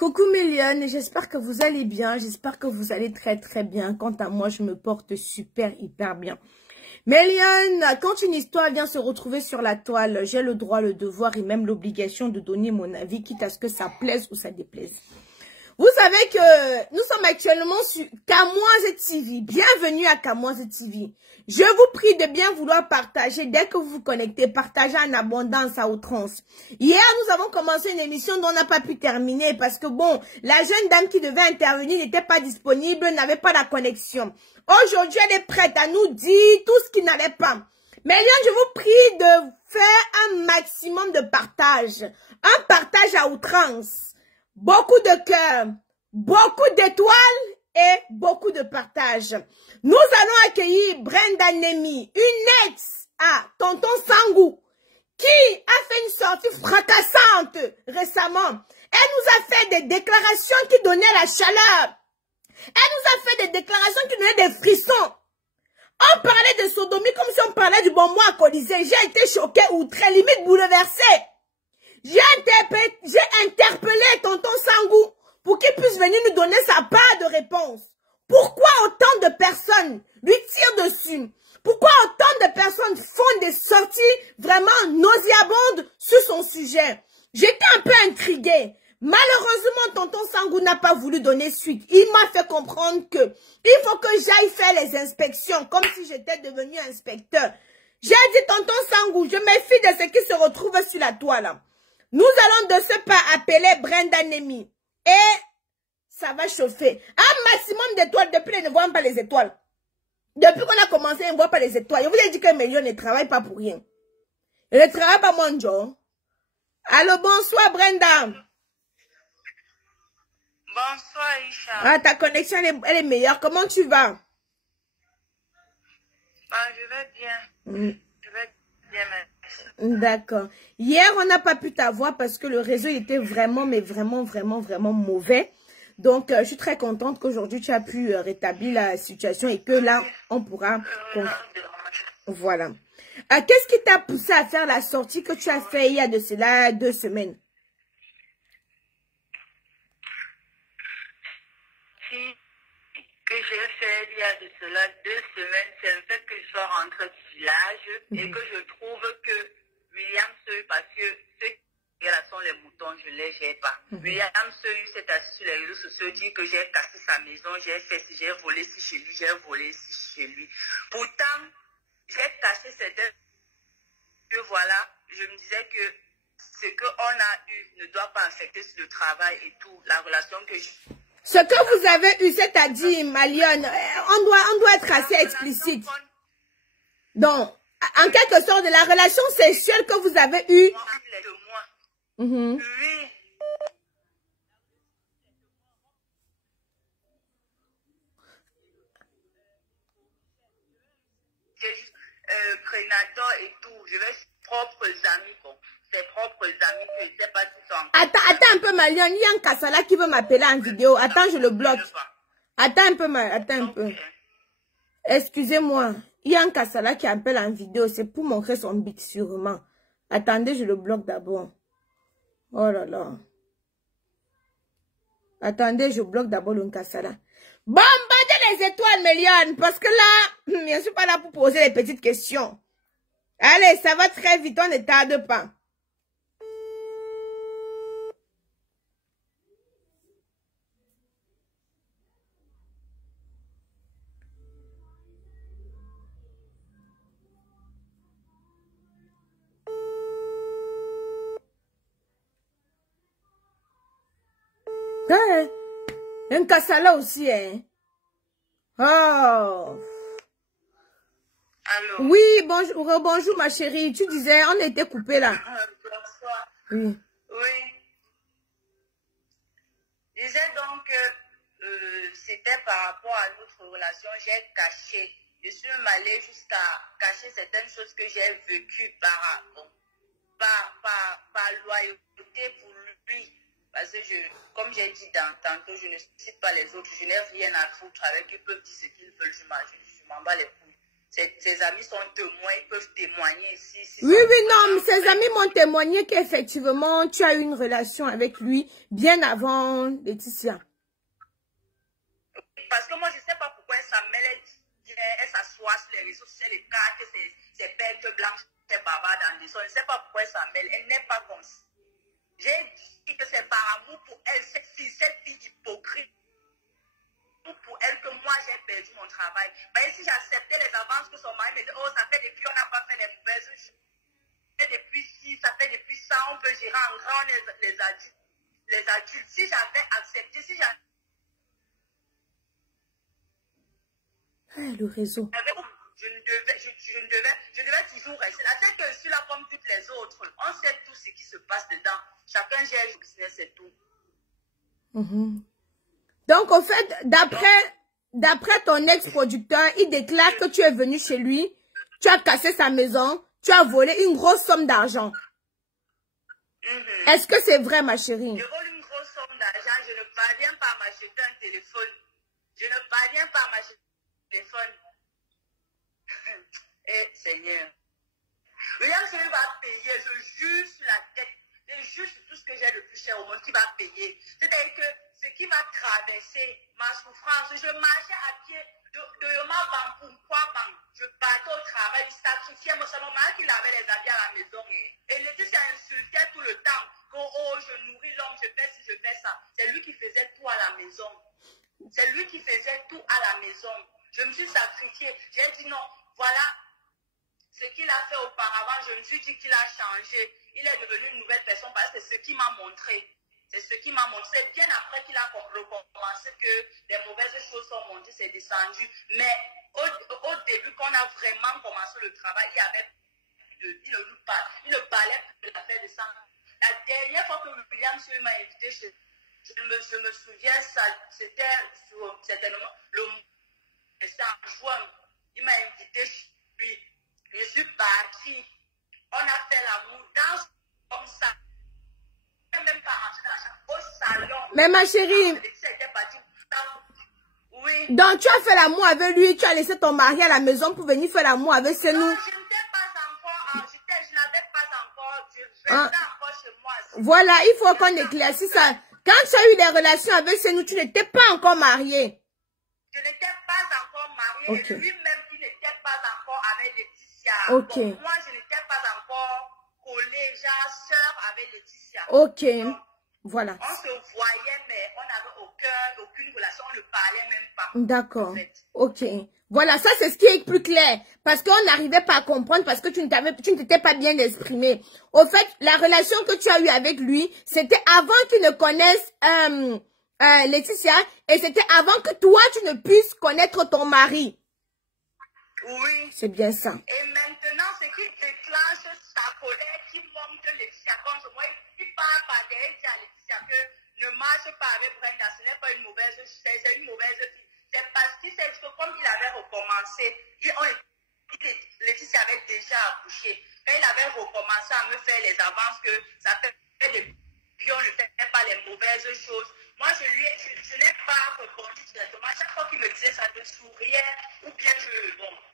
Coucou mes lionnes, j'espère que vous allez bien, j'espère que vous allez très très bien. Quant à moi, je me porte super hyper bien. Mes lionnes, quand une histoire vient se retrouver sur la toile, j'ai le droit, le devoir et même l'obligation de donner mon avis, quitte à ce que ça plaise ou ça déplaise. Vous savez que nous sommes actuellement sur Kamoise TV. Bienvenue à Kamoise TV. Je vous prie de bien vouloir partager. Dès que vous vous connectez, partagez en abondance à outrance. Hier, nous avons commencé une émission dont on n'a pas pu terminer parce que bon, la jeune dame qui devait intervenir n'était pas disponible, n'avait pas la connexion. Aujourd'hui, elle est prête à nous dire tout ce qu'il n'avait pas. Mais bien, je vous prie de faire un maximum de partage. Un partage à outrance. Beaucoup de cœur, beaucoup d'étoiles et beaucoup de partage. Nous allons accueillir Brenda Nemi, une ex à Tonton Sangou, qui a fait une sortie fracassante récemment. Elle nous a fait des déclarations qui donnaient la chaleur. Elle nous a fait des déclarations qui donnaient des frissons. On parlait de sodomie comme si on parlait du bonbon à Colisée. J'ai été choquée ou très limite bouleversée. J'ai interpellé Tonton Sangou pour qu'il puisse venir nous donner sa part de réponse. Pourquoi autant de personnes lui tirent dessus? Pourquoi autant de personnes font des sorties vraiment nauséabondes sur son sujet? J'étais un peu intriguée. Malheureusement, Tonton Sangou n'a pas voulu donner suite. Il m'a fait comprendre que il faut que j'aille faire les inspections comme si j'étais devenu inspecteur. J'ai dit, Tonton Sangou, je méfie de ce qui se retrouve sur la toile. Nous allons de ce pas appeler Brenda Nemi. Et ça va chauffer. Un maximum d'étoiles. Depuis, ils ne voient pas les étoiles. Depuis qu'on a commencé, ils ne voient pas les étoiles. Je vous ai dit que Mélion ne travaille pas pour rien. Il ne travaille pas, mon Joe. Allô, bonsoir, Brenda. Bonsoir, Isha. Ah, ta connexion, elle est meilleure. Comment tu vas? Ah, je vais bien. Je vais bien, merci. D'accord. Hier, on n'a pas pu t'avoir parce que le réseau était vraiment, mais vraiment, vraiment, vraiment mauvais. Donc, je suis très contente qu'aujourd'hui, tu as pu rétablir la situation et que là, on pourra... Voilà. Qu'est-ce qui t'a poussé à faire la sortie que tu as fait il y a de cela 2 semaines? Que j'ai fait il y a de cela 2 semaines, c'est le fait que je sois rentrée du village et que je trouve que William Seuil, parce que ceux qui sont les moutons, je ne les gère pas. William Seuil s'est assis sur les réseaux sociaux, dit que j'ai cassé sa maison, j'ai fait ci, j'ai volé ci chez lui, j'ai volé ci chez lui. Pourtant, j'ai caché certains. Que voilà, je me disais que ce qu'on a eu ne doit pas affecter le travail et tout, la relation que j'ai. Ce que vous avez eu, c'est-à-dire, Malione, on doit être assez explicite. Donc, en quelque sorte, de la relation sexuelle que vous avez eue. Oui. J'ai juste prénateur et tout. Je vais propres amis, bon. Ses propres amis, je ne sais pas si sont encore. Attends un peu, Malione. Il y a un Kassala qui veut m'appeler en vidéo. Attends, je le bloque. Attends un peu, attends un peu. Excusez-moi. Il y a un Kassala qui appelle en vidéo. C'est pour montrer son bic sûrement. Attendez, je le bloque d'abord. Oh là là. Attendez, je bloque d'abord le Kassala. Bombardez les étoiles, Méliane. Parce que là, je ne suis pas là pour poser les petites questions. Allez, ça va très vite. On ne tarde pas. Un Kassala aussi, hein. Oh. Allô? Oui, bonjour, bonjour ma chérie. Tu disais, on était coupé là. Bonsoir. Oui. Oui. Je disais donc que c'était par rapport à notre relation, j'ai caché. Je suis même allée jusqu'à cacher certaines choses que j'ai vécues par loyauté pour lui. Parce que, comme j'ai dit tantôt, je ne cite pas les autres, je n'ai rien à foutre avec eux, ils peuvent dire ce qu'ils veulent, je m'en bats les couilles. Ses amis sont témoins, ils peuvent témoigner ici. Oui, oui, non, mais ses amis m'ont témoigné qu'effectivement, tu as eu une relation avec lui bien avant Laetitia. Parce que moi, je ne sais pas pourquoi elle s'en mêle, elle s'assoit sur les réseaux sociaux, les cas, que ses bêtes blanches, ses bavards dans les sons. Je ne sais pas pourquoi elle s'en mêle. Elle n'est pas comme ça. J'ai dit que c'est par amour pour elle, cette fille hypocrite. Pour elle que moi j'ai perdu mon travail. Mais si j'acceptais les avances que son mari me dit, oh, ça fait depuis, on n'a pas fait les mauvaises choses. Ça fait depuis 6, ça fait depuis ça, on peut gérer en grand les adultes. Les adultes, si j'avais accepté, si j'avais... Le réseau. Je devais toujours rester là. C'est que je suis là comme toutes les autres. On sait tout ce qui se passe dedans. Chacun gère le business, c'est tout. Donc, au fait, d'après ton ex-producteur, il déclare que tu es venu chez lui, tu as cassé sa maison, tu as volé une grosse somme d'argent. Est-ce que c'est vrai, ma chérie? Je vole une grosse somme d'argent, je ne parviens pas à m'acheter un téléphone. Je ne parviens pas à m'acheter un téléphone. Eh, Seigneur. William Seuil va payer, je jure sur la tête. Je jure sur tout ce que j'ai le plus cher au monde qui va payer. C'est-à-dire que ce qui va traverser ma souffrance, je marchais à pied de ma banque pour quoi banque. Je partais au travail, je sacrifiais mon salon, mal qu'il avait les habits à la maison. Et Laetitia insultait tout le temps. Que, oh, je nourris l'homme, je fais ci, je fais ça. C'est lui qui faisait tout à la maison. C'est lui qui faisait tout à la maison. Je me suis sacrifiée. J'ai dit non, voilà ce qu'il a fait auparavant. Je me suis dit qu'il a changé. Il est devenu une nouvelle personne parce que c'est ce qui m'a montré. C'est ce qui m'a montré. C'est bien après qu'il a recommencé que les mauvaises choses sont montées, c'est descendu. Mais au début, quand on a vraiment commencé le travail, il ne parlait plus de l'affaire de ça. La dernière fois que William Seuil m'a invité chez je me souviens, c'était certainement en juin. Il m'a invité chez lui. Je suis partie. On a fait l'amour dans comme ça. Même pas au salon. Mais ma chérie, oui. Donc tu as fait l'amour avec lui, tu as laissé ton mari à la maison pour venir faire l'amour avec Senou. Non, je n'étais pas encore, je n'avais pas encore, je restais encore chez moi. Voilà, il faut qu'on éclaircisse ça. Quand tu as eu des relations avec Senou, tu n'étais pas encore mariée. Je n'étais pas encore mariée. Okay. Et lui-même, il n'était pas encore avec Laetitia. Ok. Donc, moi, je n'étais pas encore collée, genre sœur avec Laetitia. Ok. Donc, voilà. On se voyait, mais on n'avait aucune relation, on ne parlait même pas. D'accord. En fait. Ok. Voilà, ça c'est ce qui est plus clair. Parce qu'on n'arrivait pas à comprendre, parce que tu ne t'étais pas bien exprimé. Au fait, la relation que tu as eue avec lui, c'était avant qu'il ne connaisse Laetitia, et c'était avant que toi, tu ne puisses connaître ton mari. Oui. C'est bien ça. Et maintenant, ce qui déclenche sa colère, qui monte Laetitia contre moi, il parle par derrière à Laetitia que ne marche pas avec Brenda, ce n'est pas une mauvaise, c'est une mauvaise fille. C'est parce qu'il sait que comme il avait recommencé, Laetitia avait déjà accouché. Quand il avait recommencé à me faire les avances que ça fait des... Puis on ne fait pas les mauvaises choses. Moi, je n'ai pas répondu directement. À chaque fois qu'il me disait ça, je souriais ou bien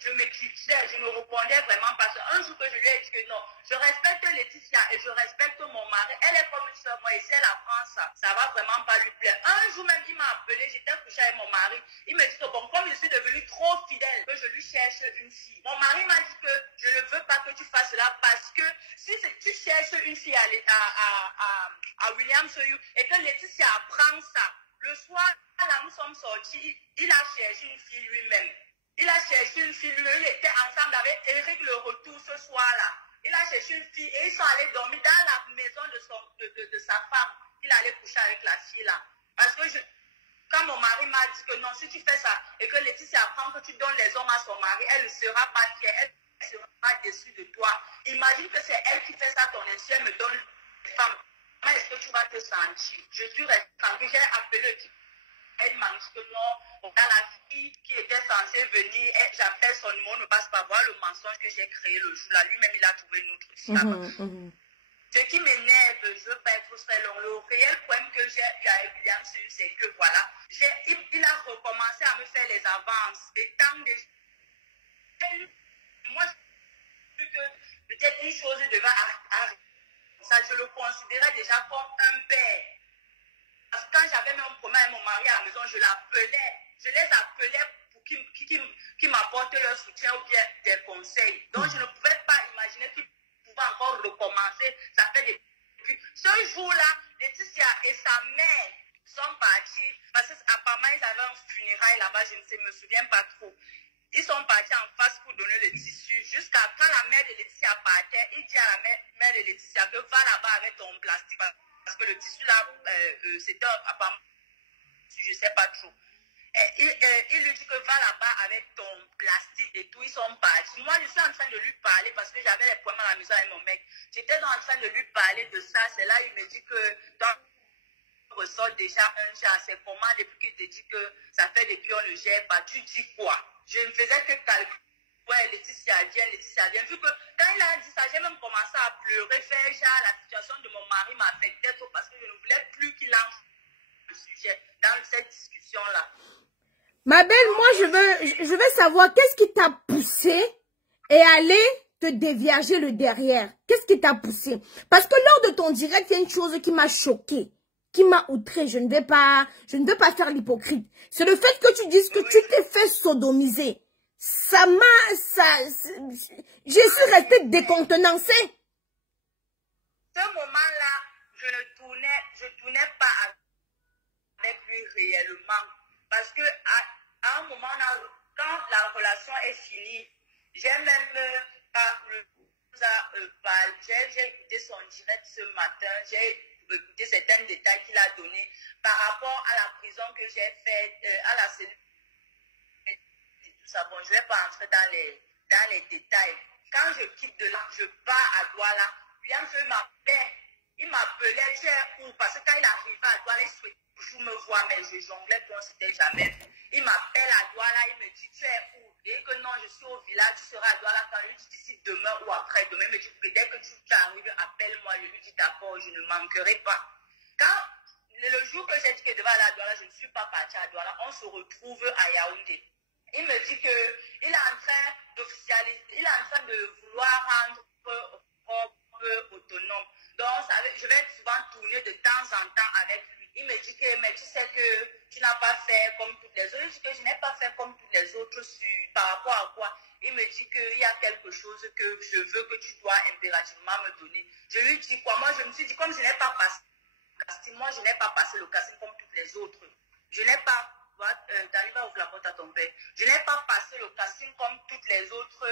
je m'éclipsais, je me répondais vraiment parce qu'un jour que je lui ai dit que non, je respecte Laetitia et je respecte mon mari. Elle est comme une soeur, moi, et si elle apprend ça, ça va vraiment pas lui plaire. Un jour même, il m'a appelé, j'étais couchée avec mon mari. Il me dit que bon, comme je suis devenue trop fidèle, que je lui cherche une fille. Mon mari m'a dit que je ne veux pas que tu fasses cela parce que si tu cherches une fille à William Seuil et que Laetitia apprend ça, le soir, là, nous sommes sortis, il a cherché une fille lui-même. Il a cherché une fille lui-même, il était ensemble avec Eric Le Retour ce soir-là. Il a cherché une fille et ils sont allés dormir dans la maison de sa femme. Il allait coucher avec la fille là. Parce que quand mon mari m'a dit que non, si tu fais ça et que Laetitia apprend que tu donnes les hommes à son mari, elle ne sera pas fière, elle ne sera pas déçue de toi. Imagine que c'est elle qui fait ça, ton insu, elle me donne les femmes. Comment est-ce que tu vas te sentir? Je suis restée tranquille, j'ai appelé l'équipe. Elle m'a dit que non, dans la fille qui était censée venir, j'appelle son numéro, ne passe pas voir le mensonge que j'ai créé le jour-là. Lui-même, il a trouvé une autre fille. Ce qui m'énerve, je ne veux pas être très long. Le réel problème que j'ai eu avec William, c'est que voilà, il a recommencé à me faire les avances. Et tant Moi, je que peut-être une chose devait arriver. Ça, je le considérais déjà comme un père. Parce que quand j'avais mon problème avec mon mari à la maison, je les appelais pour qu'ils m'apportent leur soutien ou bien des conseils. Donc, je ne pouvais pas imaginer qu'ils pouvaient encore recommencer. Ça fait depuis. Ce jour-là, Laetitia et sa mère sont partis, parce qu'apparemment, ils avaient un funérail là-bas, je ne me souviens pas trop. Ils sont partis en face pour donner le tissu. Jusqu'à quand la mère de Laetitia partait, il dit à la mère de Laetitia que va là-bas avec ton plastique. Parce que le tissu là, c'était apparemment, je ne sais pas trop. Il lui dit que va là-bas avec ton plastique et tout. Ils sont partis. Moi, je suis en train de lui parler parce que j'avais les problèmes à la maison avec mon mec. J'étais en train de lui parler de ça. C'est là il me dit que ressort déjà un chat. C'est comment depuis qu'il te dit que ça fait depuis on ne gère pas. Tu dis quoi? Je ne faisais que calculer. Ouais, Laetitia vient. Vu que quand il a dit ça, j'ai même commencé à pleurer, faire genre la situation de mon mari m'affectait trop parce que je ne voulais plus qu'il lance le sujet dans cette discussion-là. Ma belle, moi je veux savoir qu'est-ce qui t'a poussé et aller te dévierger le derrière. Qu'est-ce qui t'a poussé? Parce que lors de ton direct, il y a une chose qui m'a choquée, qui m'a outrée. Je ne vais pas faire l'hypocrite. C'est le fait que tu dises que tu t'es fait sodomiser. Je suis restée décontenancée. Ce moment-là, je tournais pas avec lui réellement. Parce que à un moment, quand la relation est finie, j'ai même j'ai écouté son direct ce matin, j'ai écouté certains détails qu'il a donnés par rapport à la prison que j'ai faite, à la cellule. Tout ça. Bon, je ne vais pas entrer dans les détails. Quand je quitte de là, je pars à Douala. William m'appelle. Il m'appelait, tu es où? Parce que quand il arrivait à Douala, il souhaitait toujours me voir, mais je jonglais, donc c'était jamais vu. Il m'appelle à Douala, il me dit, tu es où? Et que non, je suis au village, tu seras à Douala quand je lui dis d'ici demain ou après-demain. Il me dit que dès que tu arrives, appelle-moi. Je lui dis d'accord, je ne manquerai pas. Quand le jour que j'ai dit que devant aller à Douala, je ne suis pas partie à Douala, on se retrouve à Yaoundé. Il me dit qu'il est en train d'officialiser, il est en train de vouloir rendre propre autonome. Donc, je vais souvent tourner de temps en temps avec lui. Il me dit que, mais tu sais que tu n'as pas fait comme toutes les autres. Je dis que je n'ai pas fait comme toutes les autres par rapport à quoi. Il me dit qu'il y a quelque chose que je veux que tu dois impérativement me donner. Je lui dis quoi? Moi, je me suis dit, comme je n'ai pas passé le casting, moi, je n'ai pas passé le casting comme toutes les autres. Je n'ai pas... T'arrives à ouvrir la porte à ton père. Je n'ai pas passé le casting comme toutes les autres.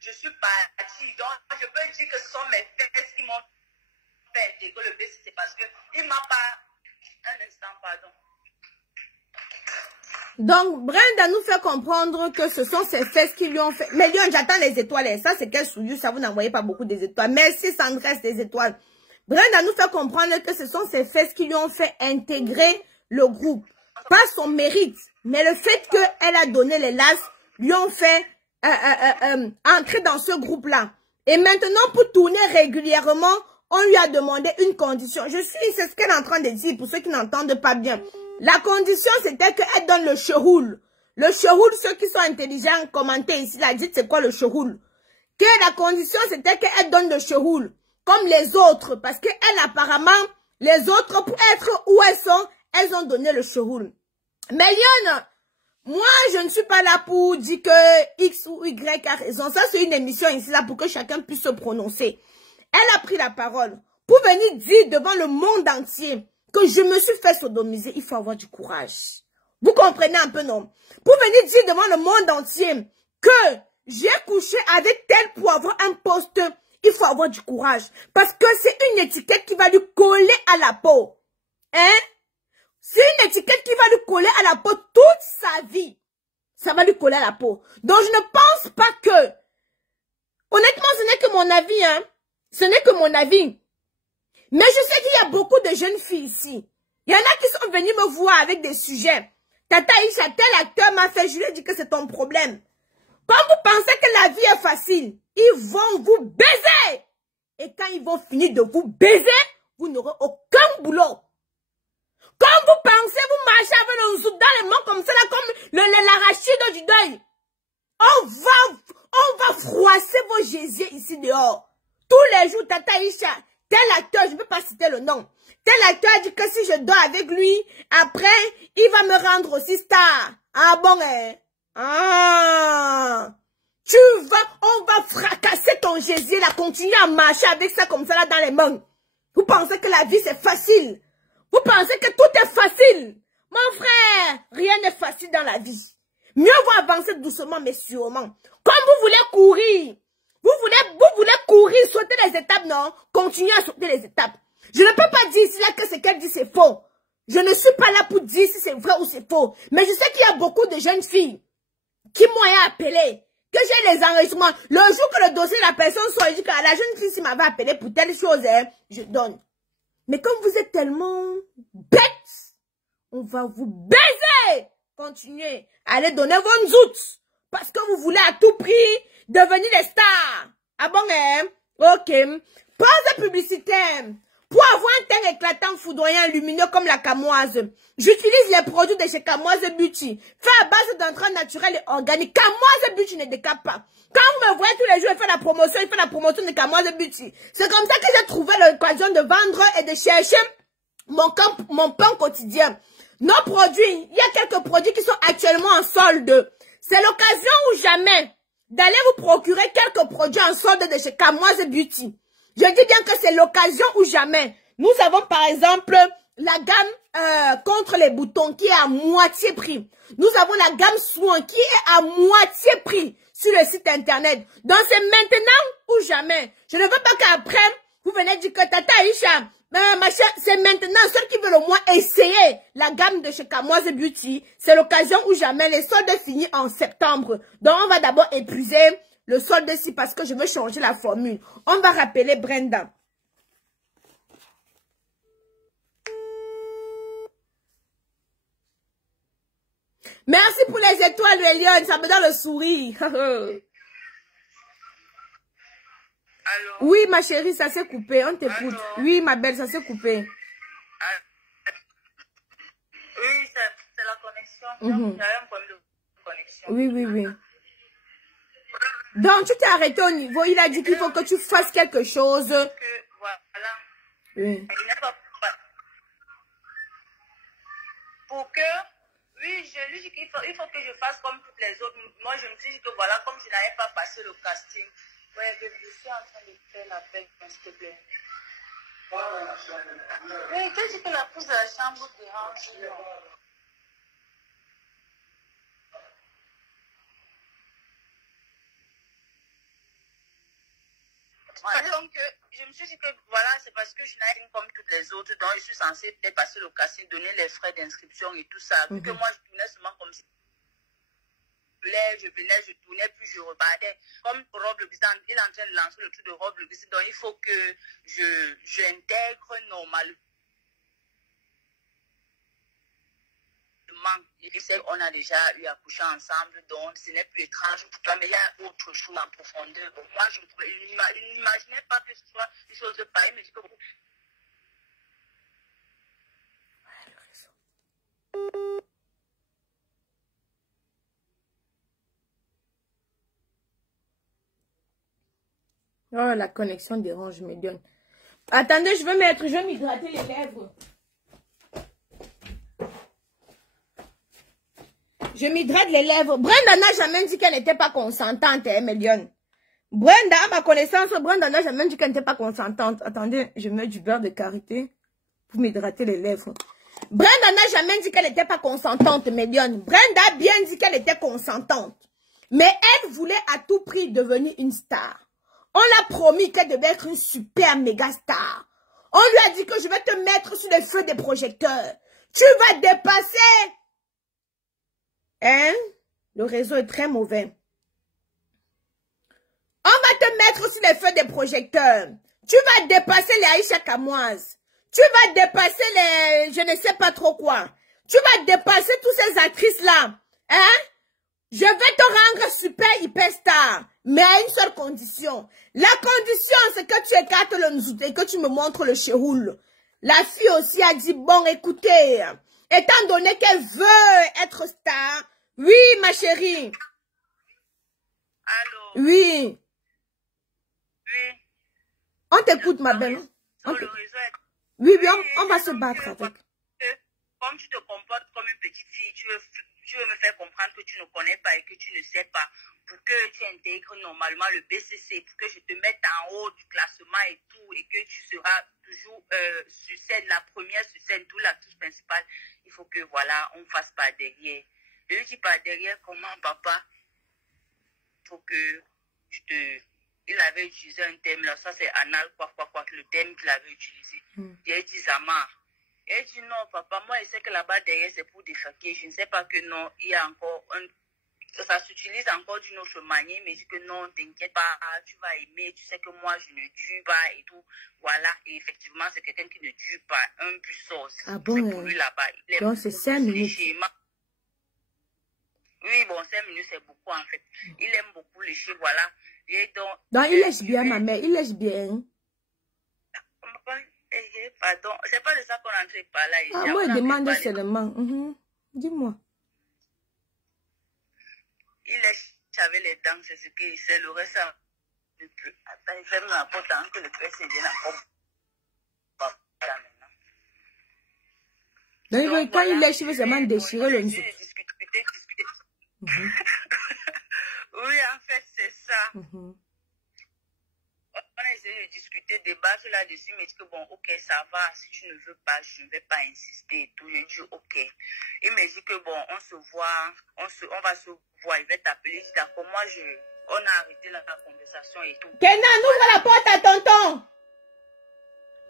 Je suis partie. Donc, je peux dire que ce sont mes fesses qui m'ont fait intégrer le BC. C'est parce qu'il ne m'a pas... Un instant, pardon. Donc, Brenda nous fait comprendre que ce sont ses fesses qui lui ont fait... Mais Lyon, j'attends les étoiles. Ça, c'est quel souillure. Ça, vous n'envoyez pas beaucoup des étoiles. Merci, Sandresse, des étoiles. Brenda nous fait comprendre que ce sont ses fesses qui lui ont fait intégrer le groupe. Pas son mérite, mais le fait qu'elle a donné les lasses lui ont fait entrer dans ce groupe-là. Et maintenant, pour tourner régulièrement, on lui a demandé une condition. C'est ce qu'elle est en train de dire pour ceux qui n'entendent pas bien. La condition, c'était qu'elle donne le cheroul. Le cheroul, ceux qui sont intelligents, commentez ici, la dites c'est quoi le cheroul. Que la condition, c'était qu'elle donne le cheroul, comme les autres. Parce qu'elle, apparemment, les autres, pour être où elles ont donné le cheroul. Mais Lyon, moi, je ne suis pas là pour dire que X ou Y a raison. Ça, c'est une émission ici, là, pour que chacun puisse se prononcer. Elle a pris la parole pour venir dire devant le monde entier que je me suis fait sodomiser. Il faut avoir du courage. Vous comprenez un peu, non? Pour venir dire devant le monde entier que j'ai couché avec tel pour avoir un poste, il faut avoir du courage. Parce que c'est une étiquette qui va lui coller à la peau. Hein? C'est une étiquette qui va lui coller à la peau toute sa vie. Ça va lui coller à la peau. Donc, je ne pense pas que... Honnêtement, ce n'est que mon avis, hein. Ce n'est que mon avis. Mais je sais qu'il y a beaucoup de jeunes filles ici. Il y en a qui sont venus me voir avec des sujets. Tata Isha, tel acteur m'a fait, je lui ai dit que c'est ton problème. Quand vous pensez que la vie est facile, ils vont vous baiser. Et quand ils vont finir de vous baiser, vous n'aurez aucun boulot. Quand vous pensez, vous marchez avec le zouk dans les mains comme ça, là, comme l'arachide du deuil. On va froisser vos gésiers ici dehors. Tous les jours, Tata Isha, tel acteur, je ne peux pas citer le nom. Tel acteur a dit que si je dors avec lui, après, il va me rendre aussi star. Ah bon, hein? Ah! On va fracasser ton gésier là, continuer à marcher avec ça comme ça là dans les mains. Vous pensez que la vie c'est facile? Vous pensez que tout est facile? Mon frère, rien n'est facile dans la vie. Mieux vaut avancer doucement mais sûrement. Comme vous voulez courir, vous voulez courir, sauter les étapes, non? Continuez à sauter les étapes. Je ne peux pas dire ici là que ce qu'elle dit c'est faux. Je ne suis pas là pour dire si c'est vrai ou c'est faux. Mais je sais qu'il y a beaucoup de jeunes filles qui m'ont appelé, que j'ai les enregistrements. Le jour que le dossier de la personne soit, je dis que la jeune fille, s'il m'avait appelé pour telle chose, hein, je donne. Mais comme vous êtes tellement bêtes, on va vous baiser. Continuez. Allez donner vos zoutes. Parce que vous voulez à tout prix devenir des stars. Ah bon, hein? Ok. Pause de publicité. Pour avoir un teint éclatant, foudroyant, lumineux comme la camoise, j'utilise les produits de chez Camoise Beauty, fait à base d'entrain naturel et organique. Camoise Beauty ne décape pas. Quand vous me voyez tous les jours, il fait la promotion de Camoise Beauty. C'est comme ça que j'ai trouvé l'occasion de vendre et de chercher mon pain quotidien. Nos produits, il y a quelques produits qui sont actuellement en solde. C'est l'occasion ou jamais d'aller vous procurer quelques produits en solde de chez Camoise Beauty. Je dis bien que c'est l'occasion ou jamais. Nous avons par exemple la gamme contre les boutons qui est à moitié prix. Nous avons la gamme soin qui est à moitié prix sur le site internet. Donc c'est maintenant ou jamais. Je ne veux pas qu'après vous venez dire que Tata Aïcha, c'est maintenant. Ceux qui veulent au moins essayer la gamme de chez Camoise Beauty, c'est l'occasion ou jamais. Les soldes finissent en septembre. Donc on va d'abord épuiser le solde-ci parce que je veux changer la formule. On va rappeler Brenda. Merci pour les étoiles, Eliane. Ça me donne le sourire. Allô? Oui, ma chérie, ça s'est coupé. On t'écoute. Oui, ma belle, ça s'est coupé. Oui, c'est la connexion. Il y a un problème de connexion. Oui. Donc, tu t'es arrêté au niveau. Il a dit qu'il faut que tu fasses quelque chose. Voilà. Oui. Pour que, oui, je lui dis qu'il faut que je fasse comme toutes les autres. Moi, je me suis dit que voilà, comme je n'avais pas passé le casting. Ouais, je suis en train de faire l'appel, s'il te plaît. Oui, qu'est-ce que la pousse de la chambre dérange? Voilà, donc, je me suis dit que voilà, c'est parce que je n'ai rien comme toutes les autres, donc je suis censée peut-être passer le casting, donner les frais d'inscription et tout ça. Vu que moi, je tournais seulement comme si je venais, je tournais, puis je repartais. Comme Rob Le Buisson, il est en train de lancer le truc de Rob Le Buisson, donc il faut que j'intègre normalement. On a déjà eu à coucher ensemble, donc ce n'est plus étrange pour toi, mais il y a autre chose en profondeur. Donc, moi, je n'imaginais pas que ce soit une chose de pareille, mais je peux... Oh, la connexion dérange, me donne. Attendez, je vais m'hydrater les lèvres. Je m'hydrate les lèvres. Brenda n'a jamais dit qu'elle n'était pas consentante, hein, Mélione. Brenda, à ma connaissance, Brenda n'a jamais dit qu'elle n'était pas consentante. Attendez, je mets du beurre de karité pour m'hydrater les lèvres. Brenda n'a jamais dit qu'elle n'était pas consentante, Mélione. Brenda a bien dit qu'elle était consentante. Mais elle voulait à tout prix devenir une star. On l'a promis qu'elle devait être une super méga star. On lui a dit que je vais te mettre sur le feu des projecteurs. Tu vas dépasser. Hein? Le réseau est très mauvais. On va te mettre sur les feux des projecteurs. Tu vas dépasser les Aïcha Kamoise. Tu vas dépasser les... je ne sais pas trop quoi. Tu vas dépasser toutes ces actrices-là. Hein? Je vais te rendre super hyper star. Mais à une seule condition. La condition, c'est que tu écartes le nzout et que tu me montres le chéroul. La fille aussi a dit, bon, écoutez, étant donné qu'elle veut être star, oui, ma chérie. Allô? Oui. Oui. On t'écoute, ma belle. Le réseau est... Oui, oui, on va se battre avec. Comme tu te comportes comme une petite fille, tu veux me faire comprendre que tu ne connais pas et que tu ne sais pas, pour que tu intègres normalement le BCC, pour que je te mette en haut du classement et tout, et que tu seras toujours sur scène, la première sur scène, tout la touche principale. Il faut que, voilà, on fasse pas derrière. Je lui dis pas derrière, comment, papa? Il faut que je te... Il avait utilisé un thème, là, ça c'est anal, quoi, le thème qu'il avait utilisé. Il a dit, Zama. Et dit non, papa, moi je sais que là-bas derrière c'est pour défaquer. Je ne sais pas que non, il y a encore un. Ça s'utilise encore d'une autre manière, mais dit que non, t'inquiète pas, tu vas aimer, tu sais que moi je ne tue pas et tout. Voilà, et effectivement, c'est quelqu'un qui ne tue pas, un puissance. Ah bon, c'est pour lui là-bas. Donc c'est 5 minutes. Oui, bon, 5 minutes c'est beaucoup en fait. Il aime beaucoup les chiens, voilà. Et donc il lèche bien, ma mère, il lèche bien. Pardon, c'est pas de ça qu'on est en train de parler ici. Ah, moi, il demande seulement. Dis-moi. Il lèche avec les dents, c'est ce qu'il sait. Le reste, ça ne peut. Attends, il ferme la porte avant que le PC vienne encore. Donc, quand il lèche, il veut seulement déchirer le nez. Oui, en fait, c'est ça. On a essayé de discuter, débattre là-dessus, mais dit que bon, ok, ça va, si tu ne veux pas, je ne vais pas insister et tout. Je dis ok. Il me dit que bon, on se voit, on va se voir, il va t'appeler. Je dis d'accord, moi, on a arrêté la conversation et tout. Kenan, ouvre la porte à tonton.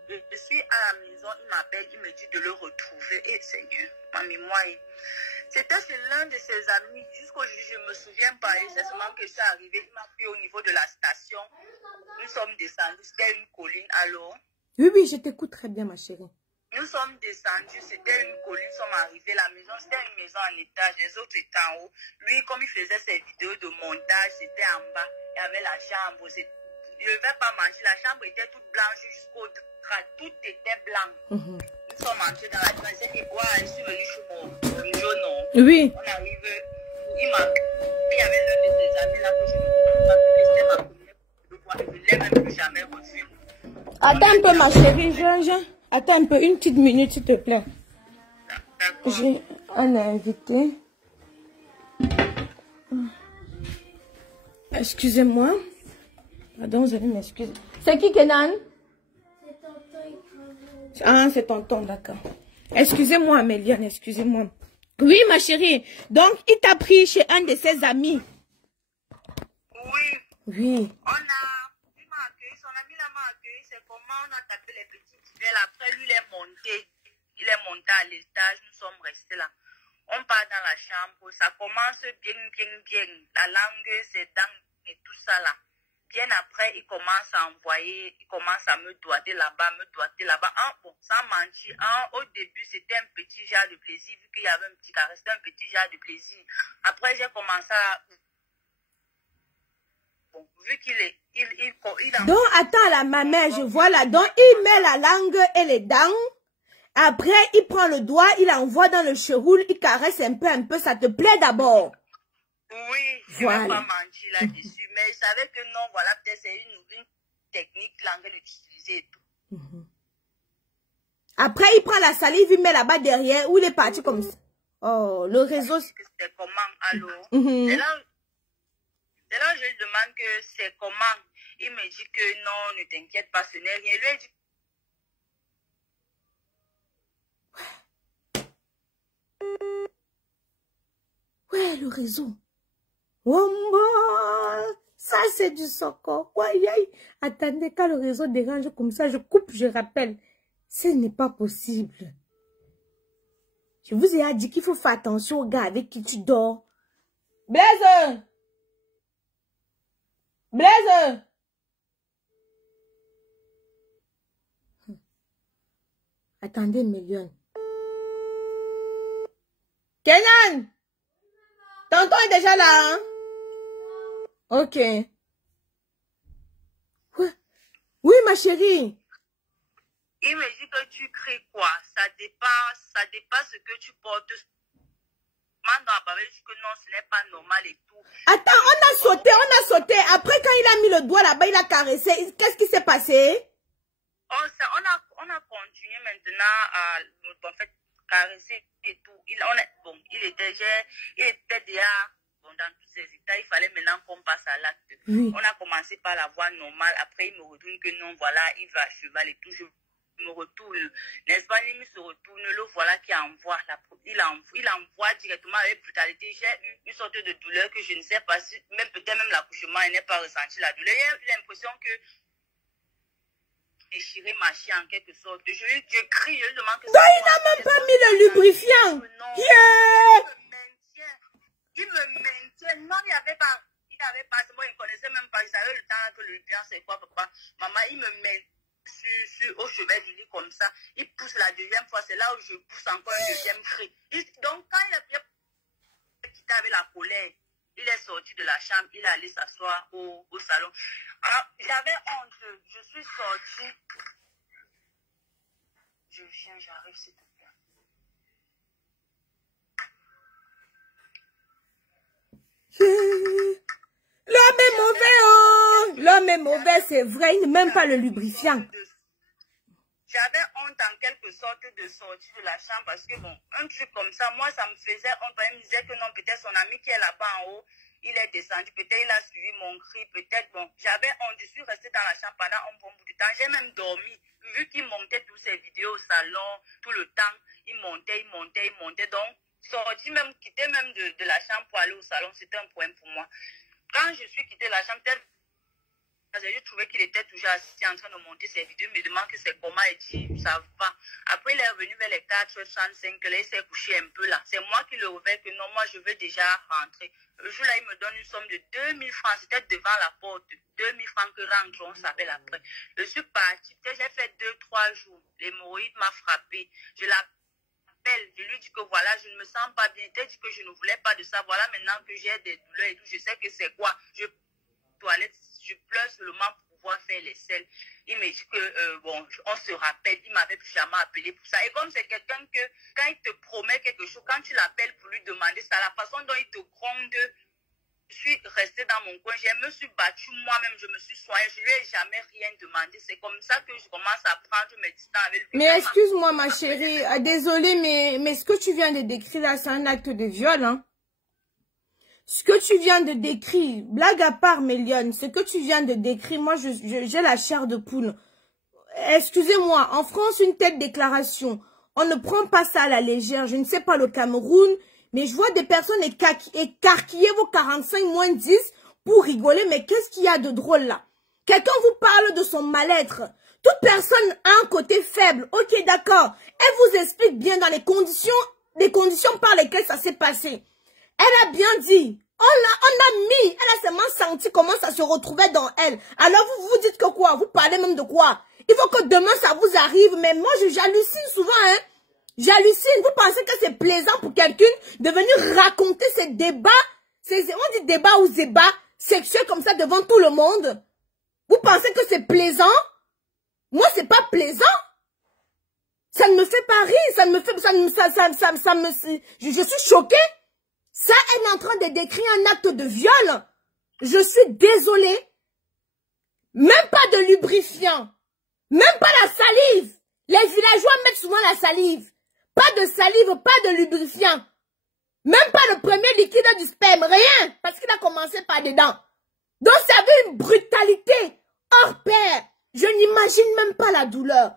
Je suis à la maison, il m'appelle, il me dit de le retrouver. Et Seigneur, ma mémoire, c'était chez l'un de ses amis. Jusqu'aujourd'hui, je ne me souviens pas. Et c'est seulement que c'est arrivé. Il m'a pris au niveau de la station. Nous sommes descendus. C'était une colline. Allô? Oui, oui, je t'écoute très bien, ma chérie. Nous sommes descendus. C'était une colline. Nous sommes arrivés. La maison, c'était une maison en étage. Les autres étaient en haut. Lui, comme il faisait ses vidéos de montage, c'était en bas. Il y avait la chambre. Il ne devait pas manger. La chambre était toute blanche jusqu'au drap. Tout était blanc. Nous sommes entrés dans la classe. Il dit, ouais, je suis venu chez mon jaune. Oui. On arrive. Il y avait l'un de ses amis là que je ne pas vu que c'était ma première fois. Je ne l'ai même plus jamais revu. Attends un peu, ma chérie. Attends un peu, une petite minute, s'il te plaît. J'ai un invité. Excusez-moi. Pardon, vous allez m'excuser. C'est qui, Kenan? C'est tonton. Ah, c'est tonton, d'accord. Excusez-moi, Méliane, excusez-moi. Oui, ma chérie. Donc, il t'a pris chez un de ses amis. Oui. Oui. Il m'a accueilli, son ami là m'a accueilli. C'est comment on a tapé les petites belles. Après, lui, il est monté. Il est monté à l'étage. Nous sommes restés là. On part dans la chambre. Ça commence bien. La langue, ses dents et tout ça là. Bien après, il commence à envoyer, il commence à me doiter là-bas. Bon, sans mentir, au début, c'était un petit genre de plaisir, vu qu'il y avait un petit carré, c'était un petit genre de plaisir. Après, j'ai commencé à... Bon, vu qu'il est... Donc, attends, là, ma mère, je vois là. Donc, il met la langue et les dents. Après, il prend le doigt, il envoie dans le cheroul, il caresse un peu. Ça te plaît d'abord? Oui, je ne vais pas mentir là-dessus. Mais je savais que non, voilà, peut-être c'est une technique langue d'utiliser et tout. Après, il prend la salive, il met là-bas derrière, où il est parti comme ça. Oh, le réseau... C'est comment, allô? C'est là où je lui demande que c'est comment. Il me dit que non, ne t'inquiète pas, ce n'est rien. Lui, il dit... Ouais, le réseau. Wombo, ça c'est du soko. Ouais, attendez, quand le réseau dérange comme ça, je coupe, je rappelle. Ce n'est pas possible. Je vous ai dit qu'il faut faire attention aux gars avec qui tu dors. Blaise! Blaise! Attendez, Méliane. Kenan! Tonton est déjà là, hein? Ok. Oui, ma chérie. Il me dit que tu cries quoi? Ça dépasse ce que tu portes. Mando Ababé dit que non, ce n'est pas normal et tout. Attends, on a sauté. Après, quand il a mis le doigt là-bas, il a caressé. Qu'est-ce qui s'est passé? On a continué maintenant à, en fait, caresser et tout. Il était déjà dans tous ces états. Il fallait maintenant qu'on passe à l'acte. Oui. On a commencé par la voie normale. Après, il me retourne que non, voilà, il va à cheval et tout. Je me retourne, n'est-ce pas? Il se retourne, le voilà qui envoie. Il envoie directement avec brutalité. J'ai eu une sorte de douleur que je ne sais pas si, même peut-être même l'accouchement, il n'a pas ressenti la douleur. J'ai l'impression que déchirer ma chienne en quelque sorte. Je crie, je demande que... Donc il n'a même pas mis le lubrifiant. Il me maintient. Non, il n'avait pas. Moi, il ne connaissait même pas. Il savait le temps que le lubrifiant, c'est quoi, papa. Maman, il me met au chevet du lit comme ça. Il pousse la deuxième fois. C'est là où je pousse encore un deuxième cri. Donc, quand il a bien quitté avec la colère, il est sorti de la chambre. Il est allé s'asseoir au salon. Alors, j'avais honte. Je suis sortie. Je viens, j'arrive, s'il te plaît. L'homme est mauvais, oh! L'homme est mauvais, c'est vrai. Il n'est même pas le lubrifiant. J'avais honte en quelque sorte de sortir de la chambre parce que, bon, un truc comme ça, moi, ça me faisait honte. Il me disait que non, peut-être son ami qui est là-bas en haut, il est descendu, peut-être il a suivi mon cri, peut-être, bon, j'avais honte. Je suis restée dans la chambre pendant un bon bout de temps. J'ai même dormi, vu qu'il montait toutes ces vidéos au salon, tout le temps, il montait. Donc, sortir même, quitter même de la chambre pour aller au salon, c'était un problème pour moi. Quand je suis quittée la chambre, j'ai trouvé qu'il était toujours assis en train de monter ses vidéos. Il me demande que c'est comment, il dit ça va. Après, il est revenu vers les 4h35, là, il s'est couché un peu là. C'est moi qui le réveille que non, moi je veux déjà rentrer. Le jour-là, il me donne une somme de 2000 francs. C'était devant la porte. 2000 francs que rentre, on s'appelle après. Je suis partie. J'ai fait 2-3 jours. L'hémorroïde m'a frappé. Je l'appelle. Je lui dis que voilà, je ne me sens pas bien. Il dit que je ne voulais pas de ça. Voilà, maintenant que j'ai des douleurs et tout, je sais que c'est quoi. Je pleure seulement pour pouvoir faire les selles. Il me dit que, bon, on se rappelle, il m'avait plus jamais appelé pour ça. Et comme c'est quelqu'un que, quand il te promet quelque chose, quand tu l'appelles pour lui demander ça, la façon dont il te gronde, je suis restée dans mon coin, je me suis battue moi-même, je me suis soignée, je lui ai jamais rien demandé. C'est comme ça que je commence à prendre mes distances avec lui. Mais excuse-moi, ma chérie, désolée, mais ce que tu viens de décrire là, c'est un acte de viol, hein? Ce que tu viens de décrire, blague à part, Méliane, ce que tu viens de décrire, moi, j'ai la chair de poule. Excusez-moi, en France, une telle déclaration, on ne prend pas ça à la légère. Je ne sais pas le Cameroun, mais je vois des personnes écarquiller vos 45-10 pour rigoler. Mais qu'est-ce qu'il y a de drôle là? Quelqu'un vous parle de son mal-être. Toute personne a un côté faible. Ok, d'accord. Elle vous explique bien dans les conditions par lesquelles ça s'est passé. Elle a bien dit, on a mis, elle a seulement senti comment ça se retrouvait dans elle. Alors vous vous dites que quoi? Vous parlez même de quoi? Il faut que demain ça vous arrive, mais moi j'hallucine souvent, hein. J'hallucine, vous pensez que c'est plaisant pour quelqu'un de venir raconter ces débats, on dit débat ou débat sexuel comme ça devant tout le monde? Vous pensez que c'est plaisant? Moi c'est pas plaisant. Ça ne me fait pas rire, je suis choquée. Ça, elle est en train de décrire un acte de viol. Je suis désolée. Même pas de lubrifiant. Même pas la salive. Les villageois mettent souvent la salive. Pas de salive, pas de lubrifiant. Même pas le premier liquide du sperme. Rien. Parce qu'il a commencé par dedans. Donc, ça avait une brutalité hors pair. Je n'imagine même pas la douleur.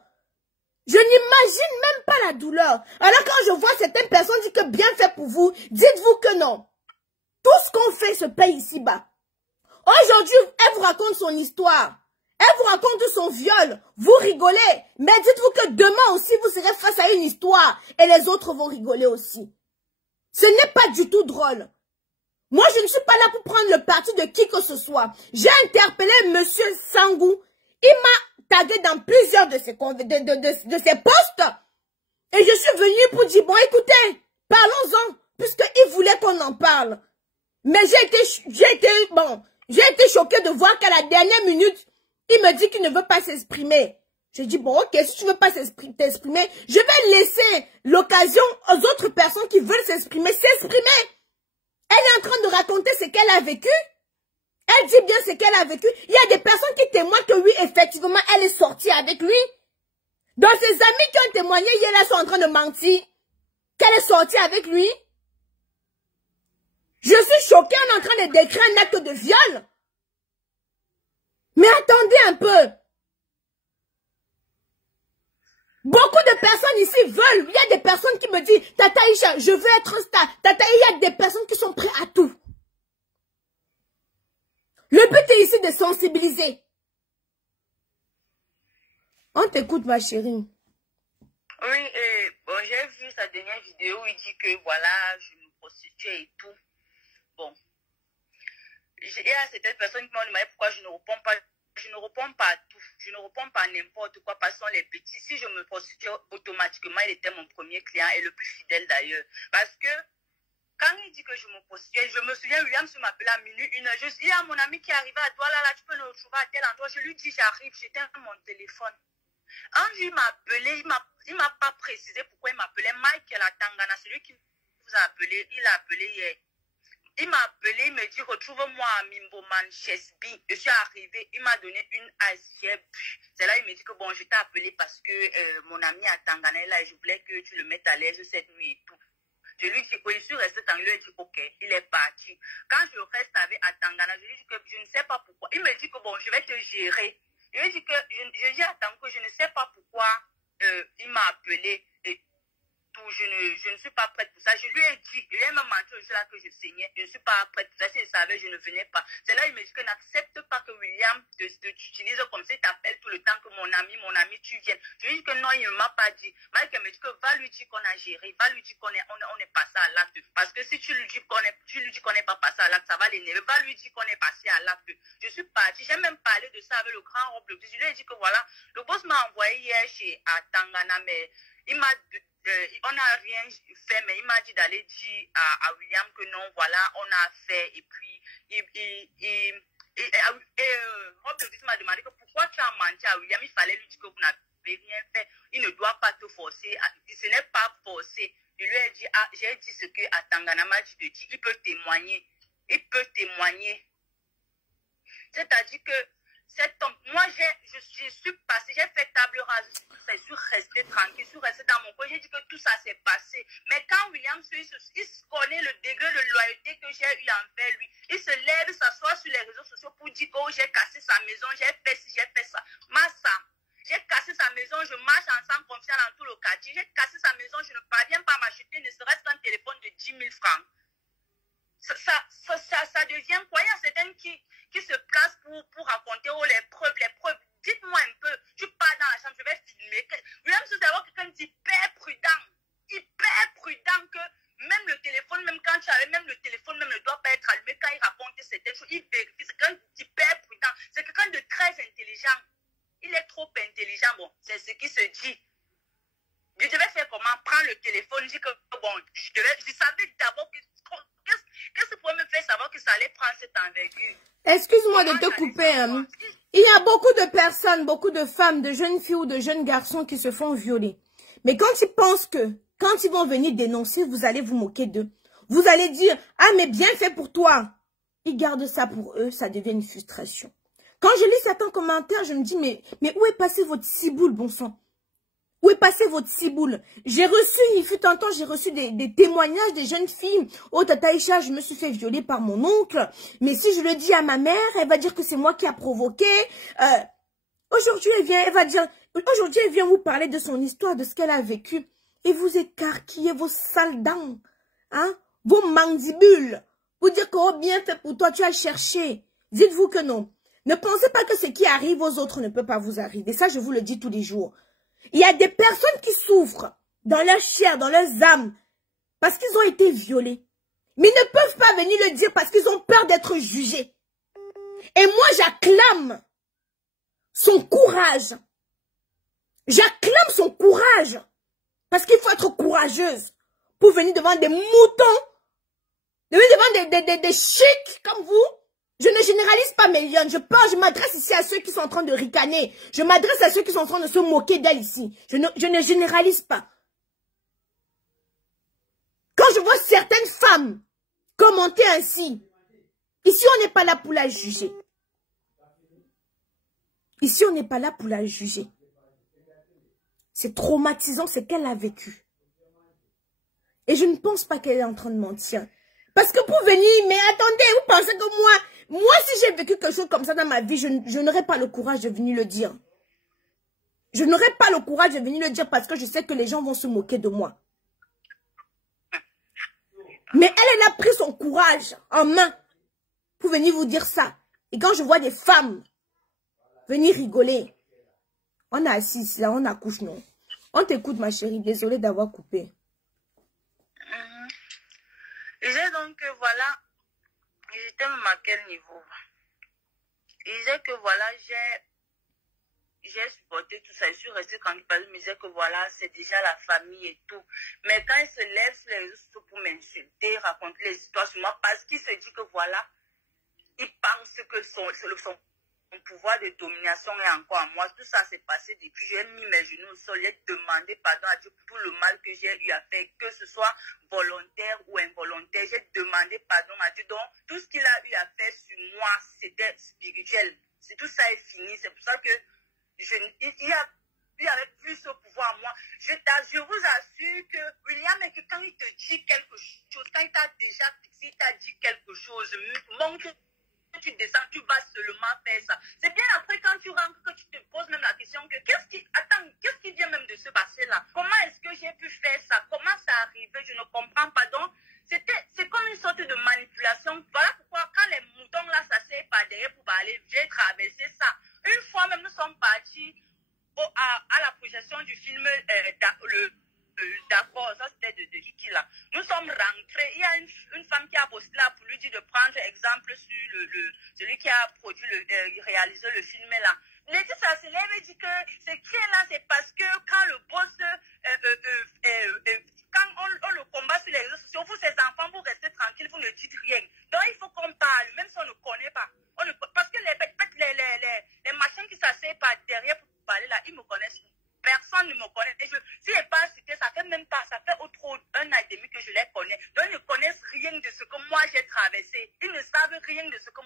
Je n'imagine même pas la douleur. Alors quand je vois certaines personnes dire que bien fait pour vous, dites-vous que non. Tout ce qu'on fait se paye ici-bas. Aujourd'hui, elle vous raconte son histoire. Elle vous raconte son viol. Vous rigolez. Mais dites-vous que demain aussi, vous serez face à une histoire. Et les autres vont rigoler aussi. Ce n'est pas du tout drôle. Moi, je ne suis pas là pour prendre le parti de qui que ce soit. J'ai interpellé Monsieur Sangou. Il m'a tagué dans plusieurs de ses posts. Et je suis venue pour dire, bon, écoutez, parlons-en, puisqu'il voulait qu'on en parle. Mais j'ai été choquée de voir qu'à la dernière minute, il me dit qu'il ne veut pas s'exprimer. J'ai dit, bon, ok, si tu ne veux pas t'exprimer, je vais laisser l'occasion aux autres personnes personnes qui veulent s'exprimer, s'exprimer. Elle est en train de raconter ce qu'elle a vécu. Elle dit bien ce qu'elle a vécu. Il y a des personnes qui témoignent que oui, effectivement, elle est sortie avec lui. Donc, ses amis qui ont témoigné hier, là, sont en train de mentir. Qu'elle est sortie avec lui. Je suis choquée, on est en train de décrire un acte de viol. Mais attendez un peu. Beaucoup de personnes ici veulent. Il y a des personnes qui me disent, Tata Aïcha, je veux être star. Tata, il y a des personnes qui sont prêtes à tout. Le but est ici de sensibiliser. On t'écoute, ma chérie. Oui, bon, j'ai vu sa dernière vidéo où il dit que voilà, je me prostitue et tout. Bon. Il y a certaines personnes qui m'ont demandé pourquoi je ne réponds pas. Je ne réponds pas à tout. Je ne réponds pas à n'importe quoi. Passons les petits. Si je me prostitue automatiquement, il était mon premier client et le plus fidèle d'ailleurs. Parce que quand il dit que je me prostitue, je me souviens, William se m'appelait à minuit, 1h. Il y a mon ami qui arrivait à toi, là, tu peux le retrouver à tel endroit. Je lui dis, j'arrive, j'éteins mon téléphone. Un jour, il m'a appelé, il m'a pas précisé pourquoi il m'appelait. Michael à Tangana, celui qui vous a appelé, il a appelé hier. Il m'a appelé, il me dit, retrouve-moi à Mimboman, Chesby. Je suis arrivée, il m'a donné une assiette. C'est là, il me dit que bon, je t'ai appelé parce que mon ami à Tangana est là et je voulais que tu le mettes à l'aise cette nuit et tout. Je lui dis, oui, je suis restée dans lui, il dit, ok, il est parti. Quand je reste avec à Tangana, je lui dis que je ne sais pas pourquoi. Il me dit que bon, je vais te gérer. Je lui dis que je dis à Tango que je ne sais pas pourquoi il m'a appelé et tout. Je ne suis pas prête pour ça. Je lui ai dit, il a même menti au jour là que je saignais. Je ne suis pas prête pour ça. Si je savais, je ne venais pas. C'est là il me dit que n'accepte pas que William t'utilise comme ça, il t'appelle tout le temps que mon ami, tu viennes. Je lui dis que non, il ne m'a pas dit. Mike me dit que va lui dire qu'on a géré, va lui dire qu'on est passé à l'acte. Parce que si tu lui dis qu'on n'est pas passé à l'acte, ça va l'énerver. Va lui dire qu'on est passé à l'acte. Je suis partie. J'ai même parlé de ça avec le grand robe. Je lui ai dit que voilà, le boss m'a envoyé hier chez Tangana, mais il m'a on n'a rien fait, mais il m'a dit d'aller dire à William que non, voilà, on a fait. Et puis, Rob Davis m'a demandé que pourquoi tu as menti à William. Il fallait lui dire que vous n'avez rien fait. Il ne doit pas te forcer. Ce n'est pas forcé. Je lui ai dit, j'ai dit ce que Tangana m'a dit de dire. Il peut témoigner. Il peut témoigner. C'est-à-dire que cet homme, moi, je suis passée, j'ai fait table rase, je suis restée tranquille, je suis restée dans mon coin, j'ai dit que tout ça s'est passé. Mais quand William, il connaît le degré de loyauté que j'ai eu envers lui, il se lève, s'assoit sur les réseaux sociaux pour dire que oh, j'ai cassé sa maison, j'ai fait ci, j'ai fait ça. Massa, j'ai cassé sa maison, je marche ensemble confiant dans tout le quartier, j'ai cassé sa maison, je ne parviens pas à m'acheter ne serait-ce qu'un téléphone de 10 000 francs. Ça devient quoi? Il y a certains qui se placent pour raconter oh, les preuves. Dites-moi un peu, tu pars dans la chambre, je vais filmer. William, c'est d'abord quelqu'un d'hyper prudent que même le téléphone, même quand tu avais, même le téléphone même ne doit pas être allumé quand il raconte certaines choses. Il vérifie, c'est quelqu'un d'hyper prudent. C'est quelqu'un de très intelligent. Il est trop intelligent, bon, c'est ce qui se dit. Je devais faire comment? Prendre le téléphone, dire que bon, je savais d'abord qu'est-ce qui pourrait me faire savoir que ça allait prendre cette envergure. Excuse-moi de te couper. Il y a beaucoup de personnes, beaucoup de femmes, de jeunes filles ou de jeunes garçons qui se font violer. Mais quand ils pensent que, quand ils vont venir dénoncer, vous allez vous moquer d'eux. Vous allez dire, ah mais bien fait pour toi. Ils gardent ça pour eux, ça devient une frustration. Quand je lis certains commentaires, je me dis, mais où est passé votre ciboule, bon sang? Où est passé votre ciboule? J'ai reçu, il fut un temps, j'ai reçu des témoignages des jeunes filles. Oh, Tata Aïcha, je me suis fait violer par mon oncle. Mais si je le dis à ma mère, elle va dire que c'est moi qui a provoqué. Aujourd'hui, elle vient vous parler de son histoire, de ce qu'elle a vécu. Et vous écarquillez vos sales dents, hein, vos mandibules. Vous dire que, oh, bien fait pour toi, tu as cherché. Dites-vous que non. Ne pensez pas que ce qui arrive aux autres ne peut pas vous arriver. Ça, je vous le dis tous les jours. Il y a des personnes qui souffrent dans leur chair, dans leurs âmes, parce qu'ils ont été violés. Mais ils ne peuvent pas venir le dire parce qu'ils ont peur d'être jugés. Et moi, j'acclame son courage. J'acclame son courage. Parce qu'il faut être courageuse pour venir devant des moutons, devant des chics comme vous. Je ne généralise pas Méliane, je m'adresse ici à ceux qui sont en train de ricaner. Je m'adresse à ceux qui sont en train de se moquer d'elle ici. Je ne généralise pas. certaines femmes commenter ainsi. Ici, on n'est pas là pour la juger. Ici, on n'est pas là pour la juger. C'est traumatisant ce qu'elle a vécu. Et je ne pense pas qu'elle est en train de mentir. Parce que pour venir, mais attendez, vous pensez que moi si j'ai vécu quelque chose comme ça dans ma vie, je n'aurais pas le courage de venir le dire. Je n'aurais pas le courage de venir le dire parce que je sais que les gens vont se moquer de moi. Mais elle a pris son courage en main pour venir vous dire ça. Et quand je vois des femmes venir rigoler, on est assis ici, là, on accouche, non? On t'écoute, ma chérie. Désolée d'avoir coupé. Il disait donc que voilà, il était même à quel niveau? Il disait que voilà, j'ai supporté tout ça, je suis restée tranquille parce qu'il me disait que voilà, c'est déjà la famille et tout. Mais quand il se lève sur les réseaux sociaux pour m'insulter, raconter les histoires sur moi, parce qu'il se dit que voilà, il pense que son pouvoir de domination est encore à moi. Tout ça s'est passé depuis, j'ai mis mes genoux au sol, j'ai demandé pardon à Dieu pour tout le mal que j'ai eu à faire, que ce soit volontaire ou involontaire. J'ai demandé pardon à Dieu. Donc, tout ce qu'il a eu à faire sur moi, c'était spirituel. Si tout ça est fini, c'est pour ça que il avait plus ce pouvoir à moi. Je vous assure que William, et que quand il te dit quelque chose, quand il t'a déjà fixé, il t'a dit quelque chose, montre tu descends, tu vas seulement faire ça. C'est bien après quand tu rentres que tu te poses même la question que qu'est-ce qui vient même de se passer là? Comment est-ce que j'ai pu faire ça? Comment ça arrivé? Je ne comprends pas. Donc, c'est comme une sorte de manipulation. Voilà pourquoi quand les moutons là s'asseyent par derrière pour aller, j'ai traversé ça. Une fois même, nous sommes partis à la projection du film d'accord, ça c'était de Kiki là. Nous sommes rentrés, il y a une femme qui a posté là pour lui dire de prendre exemple sur celui qui a réalisé le film là. Laetitia se lève et dit que c'est qui est là, c'est parce que quand le boss, quand on le combat sur les réseaux sociaux, vous ces enfants, vous restez tranquilles, vous ne dites rien. Donc il faut qu'on parle, même si on ne connaît pas. Parce que les machins qui s'asseyent par derrière pour parler là, ils me connaissent. Personne ne me connaît. Si je n'ai pas cité, ça fait même pas, ça fait trop un an et demi que je les connais. Donc ils ne connaissent rien de ce que moi j'ai traversé. Ils ne savent rien de ce que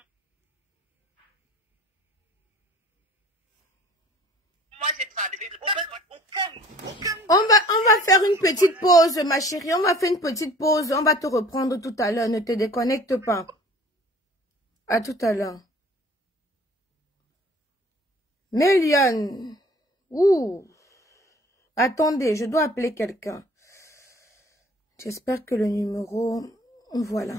moi j'ai traversé. On va faire une petite pause, ma chérie. On va faire une petite pause. On va te reprendre tout à l'heure. Ne te déconnecte pas. À tout à l'heure. Méliane. Ouh. Attendez, je dois appeler quelqu'un. J'espère que le numéro... Voilà.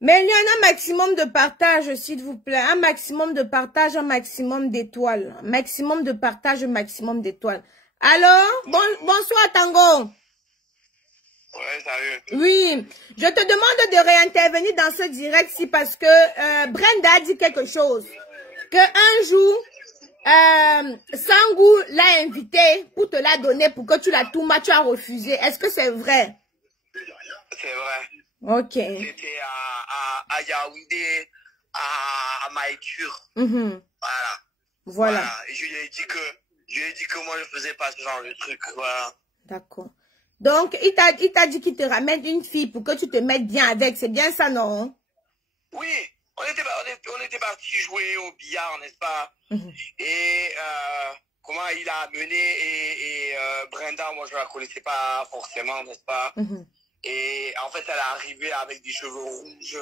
Mais il y a un maximum de partage, s'il vous plaît. Un maximum de partage, un maximum d'étoiles. Maximum de partage, un maximum d'étoiles. Alors, bonsoir Tango. Ouais, salut. Oui, je te demande de réintervenir dans ce direct-ci parce que Brenda a dit quelque chose. Qu'un jour... Sangou l'a invité pour te la donner, pour que tu la tournes, tu as refusé. Est-ce que c'est vrai? C'est vrai. Ok. C'était à Yaoundé, à Maïkur. Voilà. Et je lui ai dit que moi je faisais pas ce genre de truc. Voilà. D'accord. Donc, il t'a dit qu'il te ramène une fille pour que tu te mettes bien avec. C'est bien ça, non? Oui. On était parti jouer au billard, n'est-ce pas? Et comment il a amené et Brenda, moi je la connaissais pas forcément, n'est-ce pas? Et en fait, elle est arrivée avec des cheveux rouges.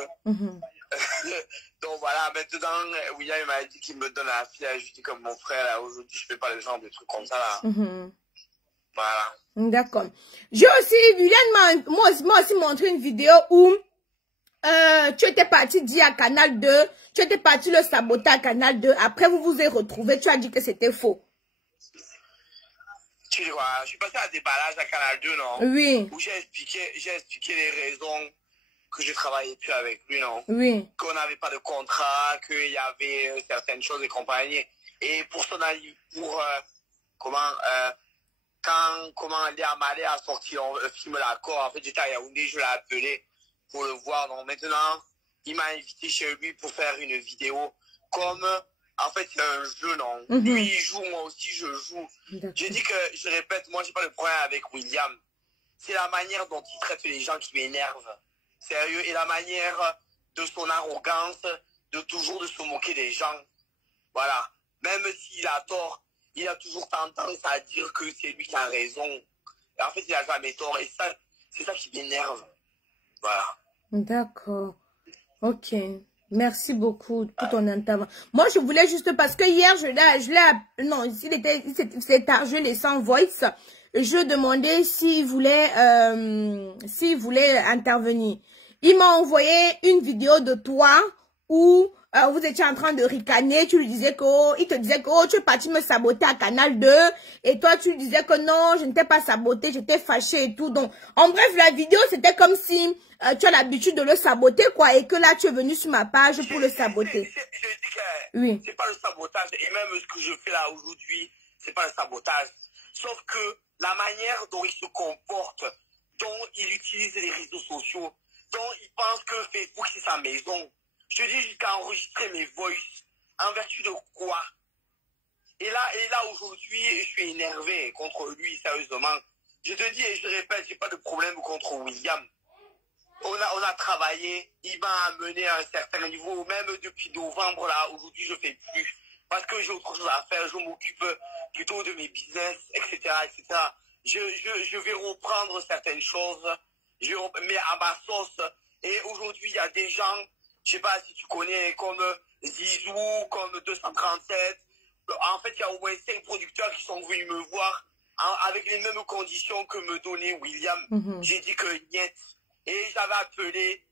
Donc voilà, maintenant, William m'a dit qu'il me donne la fille. Je dis comme mon frère, là, aujourd'hui, je fais pas le genre de trucs comme ça, là. Voilà. D'accord. J'ai aussi, William m'a aussi montré une vidéo où tu étais parti dire à Canal 2, tu étais parti le saboter à Canal 2. Après, vous vous êtes retrouvés, tu as dit que c'était faux. Tu dis quoi? Je suis passé à déballage à Canal 2, non? Oui. Où j'ai expliqué les raisons que je travaillais plus avec lui, non? Oui. Qu'on n'avait pas de contrat, qu'il y avait certaines choses et compagnie. Et pour son avis, quand Léa Malé a sorti le film L'accord, en fait, j'étais à Yaoundé, je l'ai appelé pour le voir. Donc maintenant, il m'a invité chez lui pour faire une vidéo. Comme, en fait, c'est un jeu, non? Lui, il joue, moi aussi, je joue. J'ai dit que, je répète, moi, j'ai pas de problème avec William. c'est la manière dont il traite les gens qui m'énerve. Sérieux. Et la manière de son arrogance, de toujours de se moquer des gens. Voilà. Même s'il a tort, il a toujours tendance à dire que c'est lui qui a raison. Et en fait, il a jamais tort. Et ça, c'est ça qui m'énerve. Voilà. D'accord. Ok. Merci beaucoup pour ton intervention. Moi, je voulais juste parce que hier, non, c'est tard, je l'ai sans voice. Je demandais s'il voulait intervenir. Il m'a envoyé une vidéo de toi où vous étiez en train de ricaner. Tu lui disais que, il te disait que tu es parti me saboter à Canal 2. Et toi, tu lui disais que non, je ne t'ai pas saboté, j'étais fâchée et tout. Donc, en bref, la vidéo, c'était comme si tu as l'habitude de le saboter, quoi. Et que là, tu es venu sur ma page pour le saboter. Je dis que oui. C'est pas le sabotage. Et même ce que je fais là aujourd'hui, c'est pas le sabotage. Sauf que la manière dont il se comporte, dont il utilise les réseaux sociaux, dont il pense que Facebook c'est sa maison. Je te dis jusqu'à enregistrer mes voices. En vertu de quoi? Et là aujourd'hui, je suis énervé contre lui, sérieusement. Je te dis et je répète, j'ai pas de problème contre William. On a travaillé, il m'a amené à un certain niveau, même depuis novembre là, aujourd'hui je fais plus. Parce que j'ai autre chose à faire, je m'occupe plutôt de mes business, etc., etc. Je vais reprendre certaines choses, mais à ma sauce. Et aujourd'hui, il y a des gens, je sais pas si tu connais, comme Zizou, comme 237. En fait, il y a au moins 5 producteurs qui sont venus me voir avec les mêmes conditions que me donnait William. J'ai dit que niet. Et j'avais appelé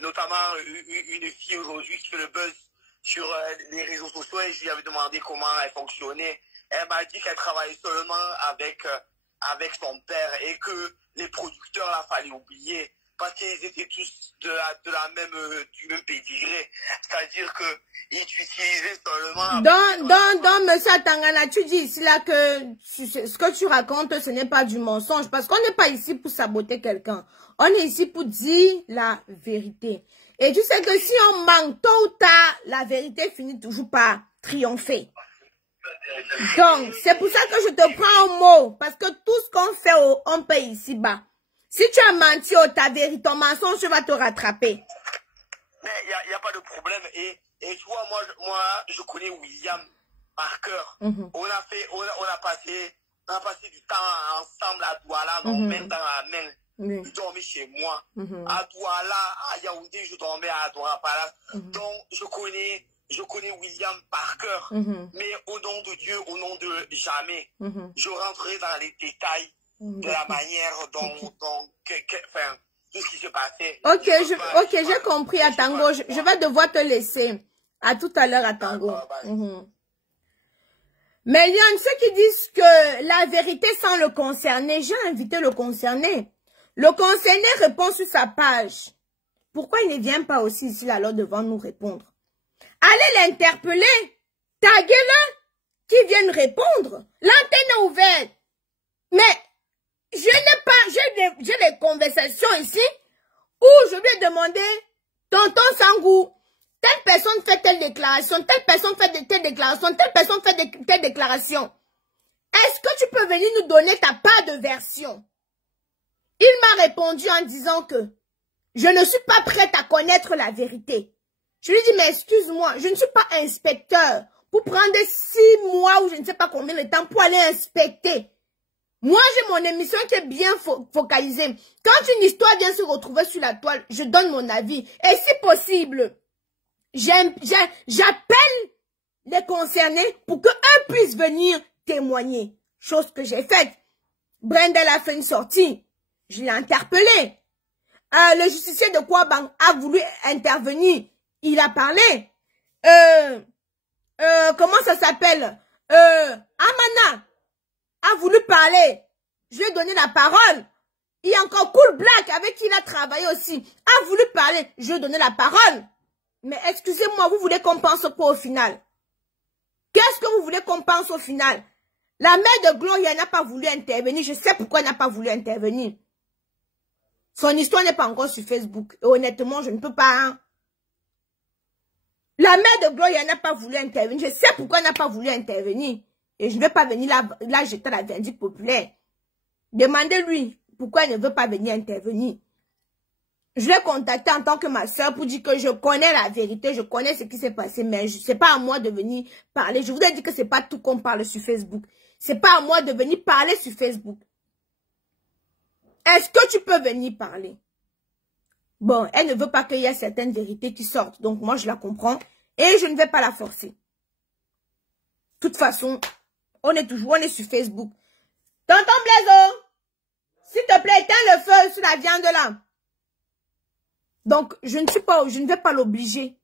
notamment une fille aujourd'hui qui fait le buzz sur les réseaux sociaux et je lui avais demandé comment elle fonctionnait. Elle m'a dit qu'elle travaillait seulement avec son père et que les producteurs, là, fallait oublier parce qu'ils étaient tous du même pédigré. C'est-à-dire qu'ils utilisaient seulement... Donc, monsieur Tangana, tu dis ici là que ce que tu racontes, ce n'est pas du mensonge parce qu'on n'est pas ici pour saboter quelqu'un. On est ici pour dire la vérité. Et tu sais que si on manque tôt ou tard, la vérité finit toujours par triompher. Donc, c'est pour ça que je te prends au mot. Parce que tout ce qu'on fait, on paye ici-bas. Si tu as menti ta vérité, ton mensonge va te rattraper. Mais il n'y a pas de problème. Et tu vois, moi, je connais William par cœur. On a passé du temps ensemble à Douala, main dans la main. Il dormait chez moi. À Douala, à Yaoundé, je dormais à Douala Palace. Donc, je connais William par cœur. Mais au nom de Dieu, au nom de jamais, je rentrerai dans les détails de la manière dont tout ce qui se passait. Ok, j'ai compris à Tango. Je vais devoir te laisser. À tout à l'heure à Tango. Mais il y en a ceux qui disent que la vérité sans le concerné, j'ai invité le concerné. Le concerné répond sur sa page. Pourquoi il ne vient pas aussi ici alors devant nous répondre? Allez l'interpeller. Taguez-le. Qui vienne répondre. L'antenne est ouverte. Mais je n'ai pas, j'ai des conversations ici où je lui ai demandé, tonton Sangou, telle personne fait telle déclaration, telle personne fait telle déclaration, telle personne fait telle déclaration. Est-ce que tu peux venir nous donner ta part de version? Il m'a répondu en disant que je ne suis pas prête à connaître la vérité. Je lui ai dit, mais excuse-moi, je ne suis pas inspecteur pour prendre 6 mois ou je ne sais pas combien de temps pour aller inspecter. Moi, j'ai mon émission qui est bien focalisée. Quand une histoire vient se retrouver sur la toile, je donne mon avis. Et si possible, j'appelle les concernés pour qu'eux puissent venir témoigner. Chose que j'ai faite. Brenda a fait une sortie. Je l'ai interpellé. Le justicier de Kouabang a voulu intervenir. Il a parlé. Comment ça s'appelle? Amana a voulu parler. Je lui ai donné la parole. Il y a encore Cool Black avec qui il a travaillé aussi. A voulu parler. Je lui ai donné la parole. Mais excusez-moi, vous voulez qu'on pense quoi au final? Qu'est-ce que vous voulez qu'on pense au final? La mère de Gloria n'a pas voulu intervenir. Je sais pourquoi elle n'a pas voulu intervenir. Son histoire n'est pas encore sur Facebook. Et honnêtement, je ne peux pas. Hein. La mère de Gloria n'a pas voulu intervenir. Je sais pourquoi elle n'a pas voulu intervenir. Et je ne vais pas venir là jeter la verdict populaire. Demandez-lui pourquoi elle ne veut pas venir intervenir. Je l'ai contacté en tant que ma soeur pour dire que je connais la vérité, je connais ce qui s'est passé, mais c'est pas à moi de venir parler. Je vous ai dit que c'est pas tout qu'on parle sur Facebook. C'est pas à moi de venir parler sur Facebook. Est-ce que tu peux venir parler? Bon, elle ne veut pas qu'il y ait certaines vérités qui sortent. Donc moi, je la comprends et je ne vais pas la forcer. De toute façon, on est sur Facebook. Tonton Blaiseau, s'il te plaît, éteins le feu sur la viande là. Donc, je ne vais pas l'obliger.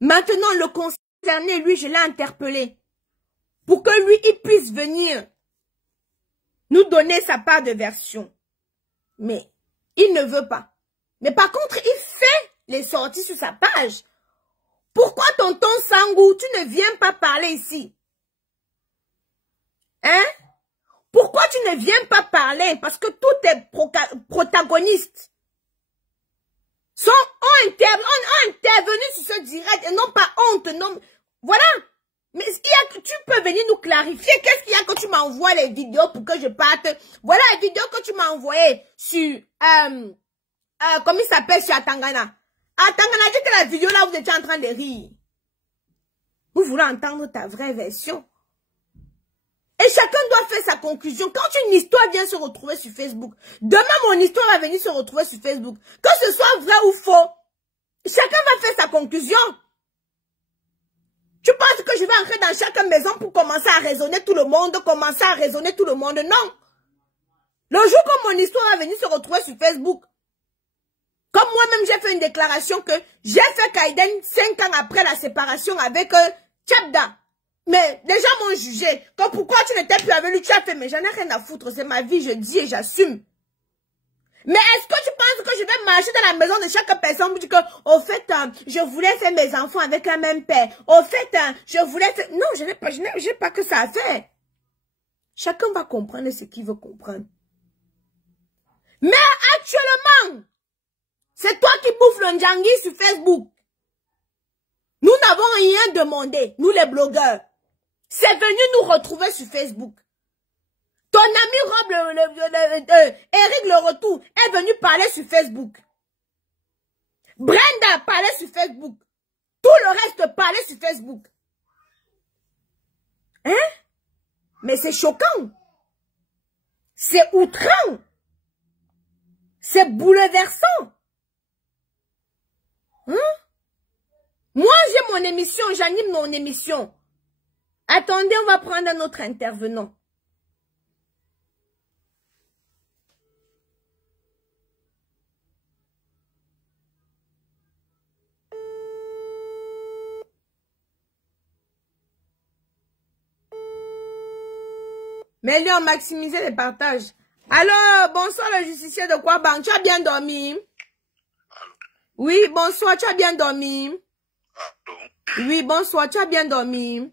Maintenant, le concerné, lui, je l'ai interpellé. Pour que lui, il puisse venir nous donner sa part de version. Mais, il ne veut pas. Mais par contre, il fait les sorties sur sa page. Pourquoi tonton Sangou, tu ne viens pas parler ici? Hein? Pourquoi tu ne viens pas parler? Parce que tous tes protagonistes ont intervenu sur ce direct et non pas honte. Non. Voilà. Mais tu peux venir nous clarifier. Qu'est-ce qu'il y a que tu m'envoies les vidéos pour que je parte? Voilà les vidéos que tu m'as envoyées sur... comment il s'appelle sur Atangana? Atangana dit que la vidéo là, vous étiez en train de rire. Vous voulez entendre ta vraie version? Et chacun doit faire sa conclusion. Quand une histoire vient se retrouver sur Facebook, demain mon histoire va venir se retrouver sur Facebook. Que ce soit vrai ou faux, chacun va faire sa conclusion. Tu penses que je vais entrer dans chaque maison pour commencer à raisonner tout le monde, Non. Le jour où mon histoire va venir se retrouver sur Facebook, comme moi-même j'ai fait une déclaration que j'ai fait Kaiden 5 ans après la séparation avec Tchabda. Mais les gens m'ont jugé. Comme pourquoi tu n'étais plus avec lui, tu as fait, mais j'en ai rien à foutre, c'est ma vie, je dis et j'assume. Mais est-ce que tu penses que je vais marcher dans la maison de chaque personne pour dire que, au fait, je voulais faire mes enfants avec un même père. Au fait, je voulais faire... Non, je n'ai pas que ça à faire. Chacun va comprendre ce qu'il veut comprendre. Mais actuellement, c'est toi qui bouffes le Ndjangi sur Facebook. Nous n'avons rien demandé, nous les blogueurs. C'est venu nous retrouver sur Facebook. Ton ami Rob, Eric Le Retour, est venu parler sur Facebook. Brenda parlait sur Facebook. Tout le reste parlait sur Facebook. Hein? Mais c'est choquant. C'est outrant. C'est bouleversant. Hein? Moi, j'ai mon émission, j'anime mon émission. Attendez, on va prendre un autre intervenant. Mais Léon, maximisez les partages. Alors, bonsoir le justicier de Kwabang. Tu as bien dormi? Allô? Oui, bonsoir, tu as bien dormi? Allô? Oui, bonsoir, tu as bien dormi?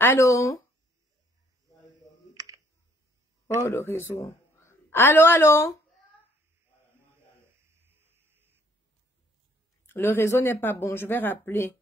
Allô? Oh, le réseau. Allô, allô? Le réseau n'est pas bon, je vais rappeler.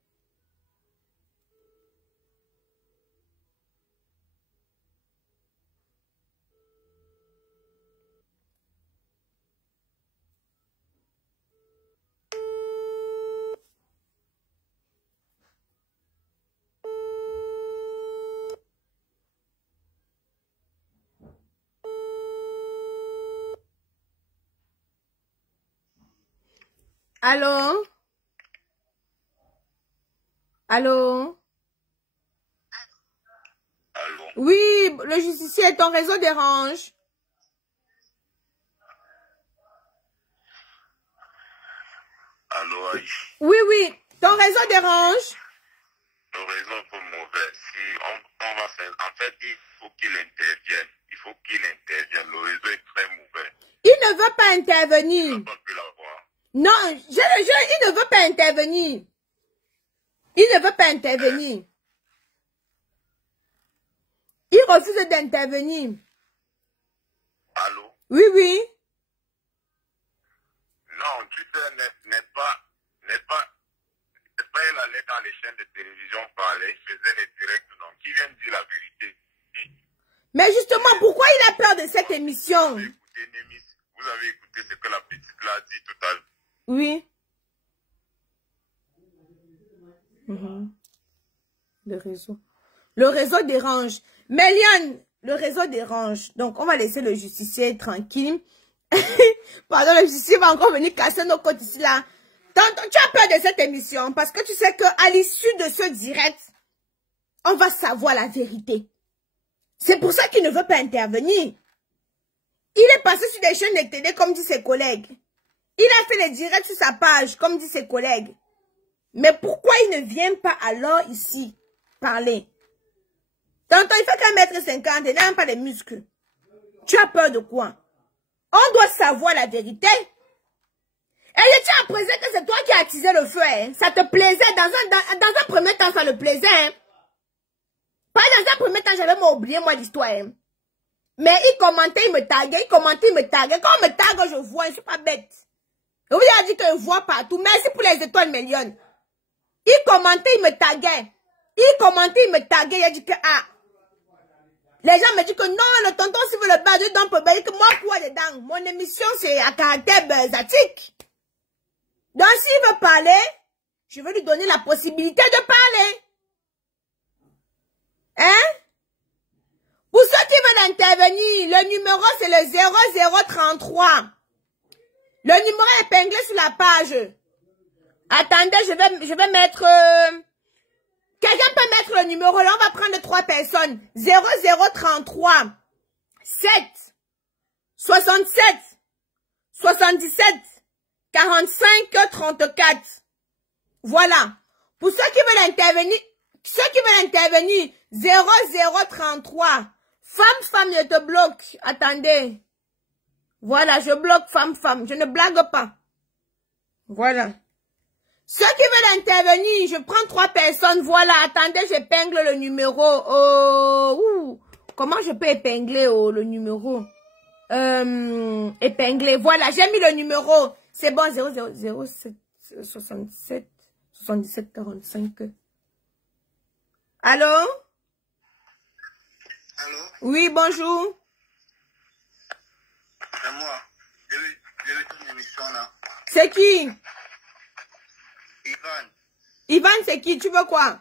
Allô? Allô? Allô? Oui, le justicier, ton réseau dérange. Allô, Aïe? Oui, oui, ton réseau dérange. Le réseau est un peu mauvais. Si on va faire... En fait, il faut qu'il intervienne. Il faut qu'il intervienne. Le réseau est très mauvais. Il ne veut pas intervenir. Je n'ai pas pu l'avoir. Non, il ne veut pas intervenir. Il ne veut pas intervenir. Il refuse d'intervenir. Allô? Oui, oui. Non, Twitter n'est pas... Il allait dans les chaînes de télévision parler, il faisait les directs. Donc, il vient de dire la vérité. Mais justement, pourquoi il a peur de cette émission? Vous avez écouté ce que la petite l'a dit tout à l'heure. Oui. Le réseau dérange. Méliane, le réseau dérange. Donc, on va laisser le justicier tranquille. Pardon, le justicier va encore venir casser nos côtes ici, là. Tonton, tu as peur de cette émission parce que tu sais qu'à l'issue de ce direct, on va savoir la vérité. C'est pour ça qu'il ne veut pas intervenir. Il est passé sur des chaînes de télé, comme dit ses collègues. Il a fait les directs sur sa page, comme dit ses collègues. Mais pourquoi il ne vient pas alors ici parler? Tonton, il fait qu'1 m 50, il n'a même pas de muscles. Tu as peur de quoi? On doit savoir la vérité. Et je tiens à préciser que c'est toi qui as attisé le feu. Hein. Ça te plaisait. Dans un premier temps, ça le plaisait. Hein. Pas dans un premier temps, j'avais oublié moi l'histoire. Hein. Mais il commentait, il me taguait, il commentait, il me taguait. Quand on me tague, je vois, je suis pas bête. Et oui, il a dit que je vois partout. Merci pour les étoiles millions. Il commentait, il me taguait. Il commentait, il me taguait. Il a dit que, ah. Les gens me disent que non, le tonton, s'il veut le bas dedans, peut bailler que moi, quoi dedans. Mon émission, c'est à caractère buzzatique. Donc, s'il veut parler, je vais lui donner la possibilité de parler. Hein? Pour ceux qui veulent intervenir, le numéro, c'est le 0033. Le numéro est épinglé sur la page. Attendez, je vais mettre... Quelqu'un peut mettre le numéro, là, on va prendre 3 personnes. 0033 7 67 77 45 34. Voilà. Pour ceux qui veulent intervenir, 0033. Femme, je te bloque. Attendez. Voilà, je bloque femme. Je ne blague pas. Voilà. Ceux qui veulent intervenir, je prends 3 personnes. Voilà, attendez, j'épingle le numéro. Comment je peux épingler le numéro? Épingler. Voilà, j'ai mis le numéro. C'est bon, 0007 67 77 45. Allô? Allô? Oui, bonjour. C'est moi. J'ai vu ton émission là. C'est qui? Ivan. Ivan, c'est qui? Tu veux quoi?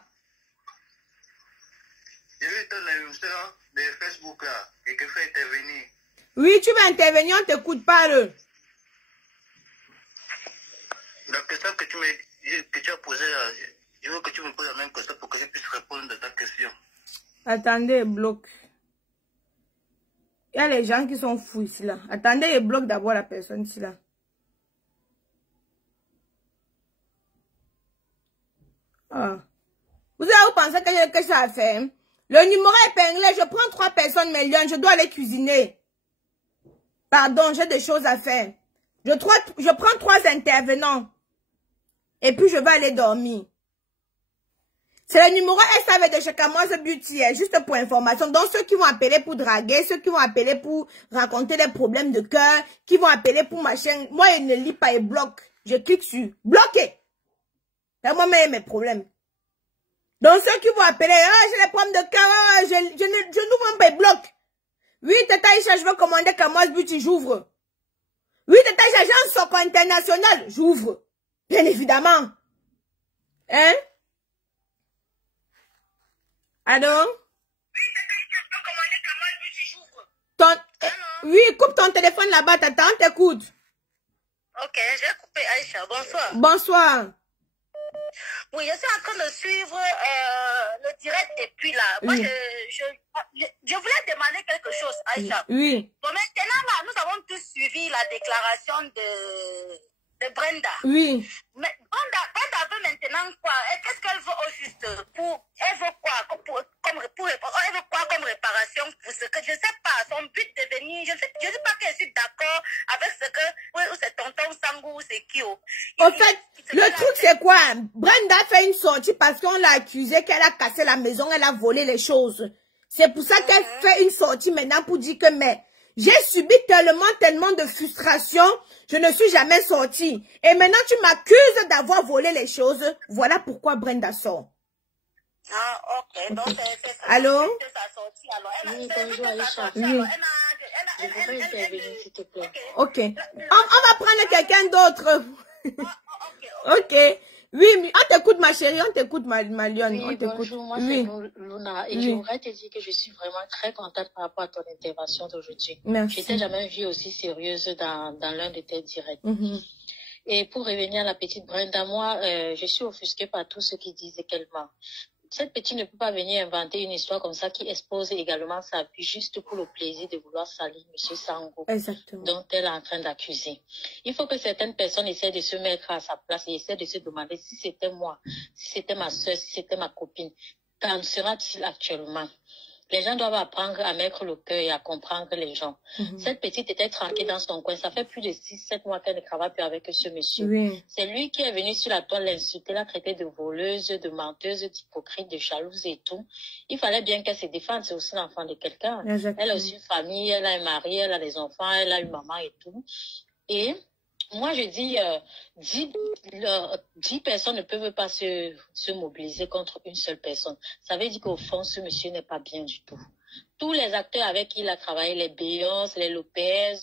J'ai vu ton émission de Facebook là et que fait intervenir. Oui, tu veux intervenir, on t'écoute, parle. La question que tu as posée là, je veux que tu me poses la même question pour que je puisse répondre à ta question. Attendez, bloque. Il y a les gens qui sont fous ici là. Attendez, je bloque d'abord la personne ici là. Ah. Vous avez pensé que ça a fait? Hein? Le numéro est épinglé, je prends 3 personnes, mais je dois aller cuisiner. Pardon, j'ai des choses à faire. Je prends 3 intervenants. Et puis je vais aller dormir. C'est le numéro SAV de Chakamoise Beauty, juste pour information. Donc ceux qui vont appeler pour draguer, ceux qui vont appeler pour raconter des problèmes de cœur, qui vont appeler pour machin. Moi, je ne lis pas et bloque. Je clique sur bloquer. C'est moi-même mes problèmes. Donc ceux qui vont appeler, ah, j'ai des problèmes de cœur, je n'ouvre pas et bloque. Oui, Tata Isha, je veux commander Kamoise Beauty, j'ouvre. Oui, Tata Isha, j'ai un socle international, j'ouvre. Bien évidemment. Hein? Allô? Oui, Tata Isha, je veux commander Kamoise Beauty, j'ouvre. Oui, coupe ton téléphone là-bas, Tata, on t'écoute. Ok, j'ai coupé Aïcha, bonsoir. Bonsoir. Oui, je suis en train de suivre le direct et puis là, moi, je voulais demander quelque chose, Aïcha. Oui. Bon, maintenant, là, nous avons tous suivi la déclaration de Brenda. Oui. Mais Brenda veut maintenant quoi? Qu'est-ce qu'elle veut au juste? Elle veut quoi elle veut quoi comme réparation pour ce que je ne sais pas. Son but de venir, je ne sais pas que je suis d'accord avec ce que, ou c'est tonton Sangou ou c'est qui. En fait, le truc c'est quoi? Brenda fait une sortie parce qu'on l'a accusée qu'elle a cassé la maison, elle a volé les choses. C'est pour ça qu'elle fait une sortie maintenant pour dire que mais j'ai subi tellement de frustration, je ne suis jamais sortie. Et maintenant tu m'accuses d'avoir volé les choses. Voilà pourquoi Brenda sort. Ah, ok. Donc, c'est ça. Allô? C'est sa sortie, alors. Oui, bonjour, Aïcha. Oui. Je voudrais intervenir, s'il te plaît. Ok. On va prendre quelqu'un d'autre. Ok. Oui, on t'écoute, ma chérie. On t'écoute, ma lionne. On Oui, t'écoute. bonjour, moi Oui. c'est Luna et Oui. je voudrais te dire que je suis vraiment très contente par rapport à ton intervention d'aujourd'hui. Merci. Je t'ai jamais vue aussi sérieuse dans l'un de tes directs. Mhm. Et pour revenir à la petite Brenda, moi, je suis offusquée par tous ceux qui disent qu'elle ment. Cette petite ne peut pas venir inventer une histoire comme ça qui expose également sa vie juste pour le plaisir de vouloir salir M. Sango, Exactement. dont elle est en train d'accuser. Il faut que certaines personnes essaient de se mettre à sa place et essaient de se demander si c'était moi, si c'était ma soeur, si c'était ma copine, qu'en sera-t-il actuellement? Les gens doivent apprendre à mettre le cœur et à comprendre les gens. Cette petite était tranquille dans son coin. Ça fait plus de 6-7 mois qu'elle ne travaille plus avec ce monsieur. Oui. C'est lui qui est venu sur la toile l'insulter, la traiter de voleuse, de menteuse, d'hypocrite, de jalouse et tout. Il fallait bien qu'elle se défende. C'est aussi l'enfant de quelqu'un. Elle a aussi une famille, elle a un mari, elle a des enfants, elle a une maman et tout. Et moi, je dis, 10 personnes ne peuvent pas se mobiliser contre une seule personne. Ça veut dire qu'au fond, ce monsieur n'est pas bien du tout. Tous les acteurs avec qui il a travaillé, les Beyoncé, les Lopez,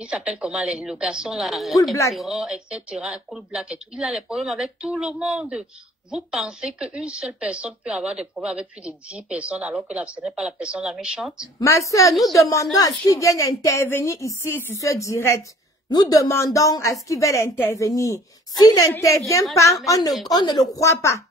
il s'appelle comment, le garçon là, Cool Black, etc., Cool Black et tout. Il a des problèmes avec tout le monde. Vous pensez qu'une seule personne peut avoir des problèmes avec plus de 10 personnes alors que ce n'est pas la personne la méchante? Ma soeur, nous demandons à ce qu'ils viennent intervenir ici sur ce direct. Nous demandons à ce qu'ils veulent intervenir. S'il n'intervient pas, on ne le croit pas.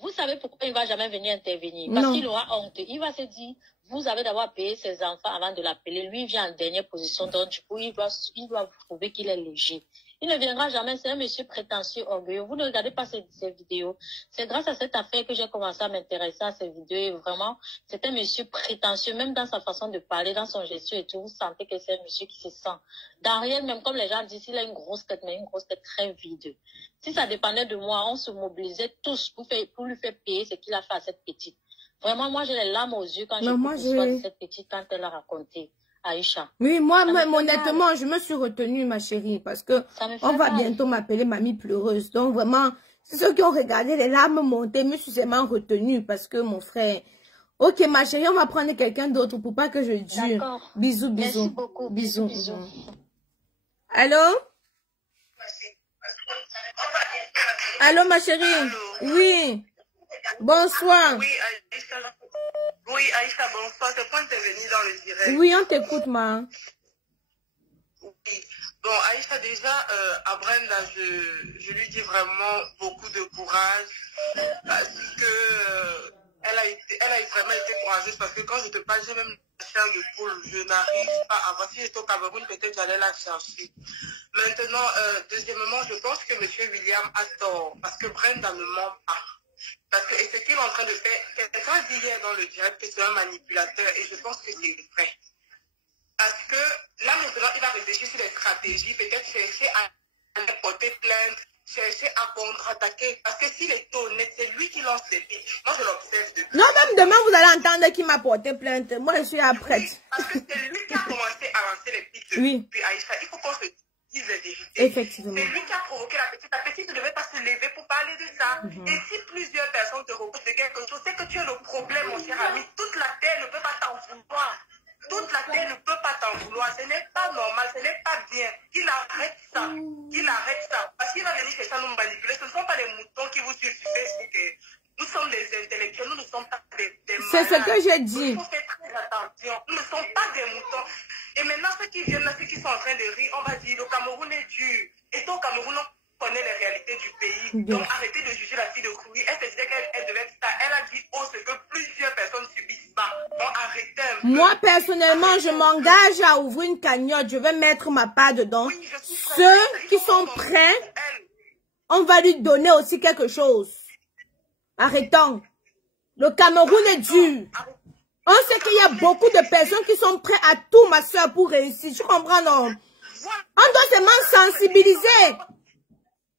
Vous savez pourquoi il ne va jamais venir intervenir? Parce qu'il aura honte. Il va se dire, vous avez d'abord payé ses enfants avant de l'appeler. Lui, il vient en dernière position. Donc, du coup, il doit prouver qu'il est léger. Il ne viendra jamais. C'est un monsieur prétentieux, orgueilleux. Vous ne regardez pas ces vidéos. C'est grâce à cette affaire que j'ai commencé à m'intéresser à ces vidéos. Et vraiment, c'est un monsieur prétentieux. Même dans sa façon de parler, dans son gestion et tout, vous sentez que c'est un monsieur qui se sent. Dans rien, même comme les gens disent, il a une grosse tête, mais une grosse tête très vide. Si ça dépendait de moi, on se mobilisait tous pour lui faire payer ce qu'il a fait à cette petite. Vraiment, moi, j'ai les larmes aux yeux quand j'écoute l'histoire de cette petite, quand elle a raconté. Aïcha. Oui, moi, honnêtement, je me suis retenue, ma chérie, parce que on va bientôt m'appeler mamie pleureuse. Donc, vraiment, c'est ceux qui ont regardé les larmes monter, je me suis seulement retenue parce que mon frère... Ok, ma chérie, on va prendre quelqu'un d'autre pour pas que je dure. D'accord. Bisous, bisous. Merci beaucoup. Bisous. Allô? Allô, ma chérie? Allô. Oui. Bonsoir. Oui, Aïcha, bonsoir. C'est pour intervenir dans le direct. Oui, on t'écoute, ma. Oui. Bon, Aïcha, déjà, à Brenda, je lui dis vraiment beaucoup de courage parce que elle a vraiment été courageuse parce que quand je te parle, j'ai même la chair de poule. Je n'arrive pas à voir. Si j'étais au Cameroun, peut-être j'allais la chercher. Maintenant, deuxièmement, je pense que M. William a tort parce que Brenda ne ment pas. Parce que ce qu'il est en train de faire, quelqu'un dit hier dans le direct que c'est un manipulateur et je pense que c'est vrai. Parce que là maintenant, il va réfléchir sur les stratégies, peut-être chercher à porter plainte, chercher à contre-attaquer. Parce que s'il est honnête, c'est lui qui lance les pics. Moi, je l'observe depuis. Non, même demain, vous allez entendre qui m'a porté plainte. Moi, je suis après. Oui, parce que c'est lui qui a commencé à lancer les pics depuis Aïcha. Il faut qu'on se dise la vérité. Effectivement. C'est lui qui a provoqué la petite. La petite ne devait pas se lever pour parler de ça. Et si plusieurs personnes te reprochent de quelque chose, c'est que tu as le problème, mon cher ami. Toute la terre ne peut pas t'en vouloir. Toute la terre ne peut pas t'en vouloir. Ce n'est pas normal, ce n'est pas bien. Qu'il arrête ça. Qu'il arrête ça. Parce qu'il va venir chercher à nous manipuler. Ce ne sont pas les moutons qui vous suivent sur Facebook. Nous sommes des intellectuels, nous ne sommes pas des malades. C'est ce que j'ai dit. Il faut faire très attention. Nous ne sommes pas des moutons. Et maintenant, ceux qui viennent là, ceux qui sont en train de rire, on va dire, le Cameroun est dur. Et au Cameroun, on connaît les réalités du pays. Donc, arrêtez de juger la fille de Kouri. Elle se disait qu'elle devait être ça. Elle a dit, oh, ce que plusieurs personnes subissent pas. Donc, arrêtez un peu. Moi, personnellement, je m'engage à ouvrir une cagnotte. Je vais mettre ma part dedans. Oui, ceux qui sont prêts, on va lui donner aussi quelque chose. Arrêtons. Le Cameroun est dur. On sait qu'il y a beaucoup de personnes qui sont prêtes à tout, ma soeur, pour réussir. Tu comprends, non? On doit seulement sensibiliser.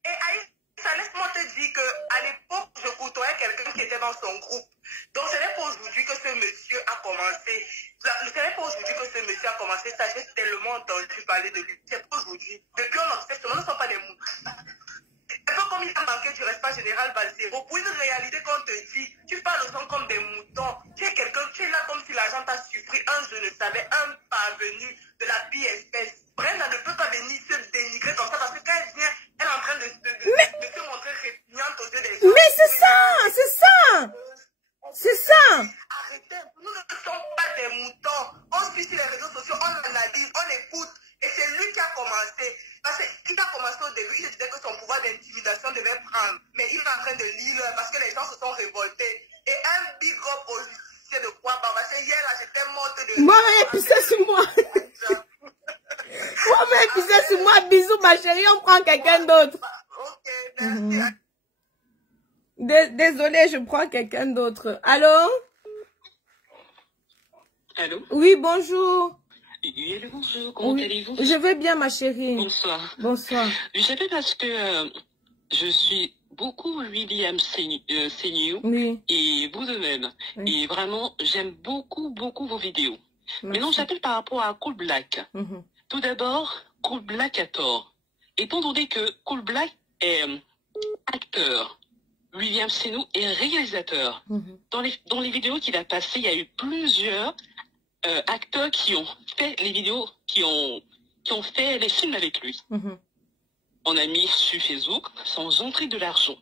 Et Aïssa, laisse-moi te dire qu'à l'époque, je côtoyais quelqu'un qui était dans son groupe. Donc, ce n'est pas aujourd'hui que ce monsieur a commencé. Ce n'est pas aujourd'hui que ce monsieur a commencé ça. J'ai tellement entendu parler de lui. C'est pas aujourd'hui. Depuis, on observe, nous ne sommes pas des moutons. Et comme il a manqué du respect général Valsero, pour une réalité qu'on te dit, tu parles aux gens comme des moutons. Tu es quelqu'un, tu es là comme si l'argent t'a surpris. Un, je le savais, un parvenu de la pire espèce. Brenda ne peut pas venir se dénigrer comme ça parce que quand elle vient, elle est en train de se montrer répugnante aux yeux des gens. Mais c'est ça, c'est ça. C'est ça. Arrêtez, nous ne sommes pas des moutons. On suit sur les réseaux sociaux, on analyse, on écoute. Et c'est lui qui a commencé. Parce qu'il a commencé au début, il disait que son pouvoir d'intimidation devait prendre. Mais il est en train de lire parce que les gens se sont révoltés. Et un big up au justicier de quoi? Parce que hier, là, j'étais morte de... Moi, pissé sur moi. Moi, pissé sur moi. Bisous, ma chérie, on prend quelqu'un d'autre. Ok, merci. Désolée, je prends quelqu'un d'autre. Allô? Allô? Oui, bonjour. Oui, bonjour, comment allez-vous? Je vais bien, ma chérie. Bonsoir. Bonsoir. J'appelle parce que je suis beaucoup William Senior et vous de même. Oui. Et vraiment, j'aime beaucoup vos vidéos. Merci. Maintenant, j'appelle par rapport à Cool Black. Tout d'abord, Cool Black a tort. Étant donné que Cool Black est acteur, William Senior est réalisateur. Dans les vidéos qu'il a passées, il y a eu plusieurs acteurs qui ont fait les vidéos, qui ont fait les films avec lui. On a mis sur Facebook sans entrer de l'argent.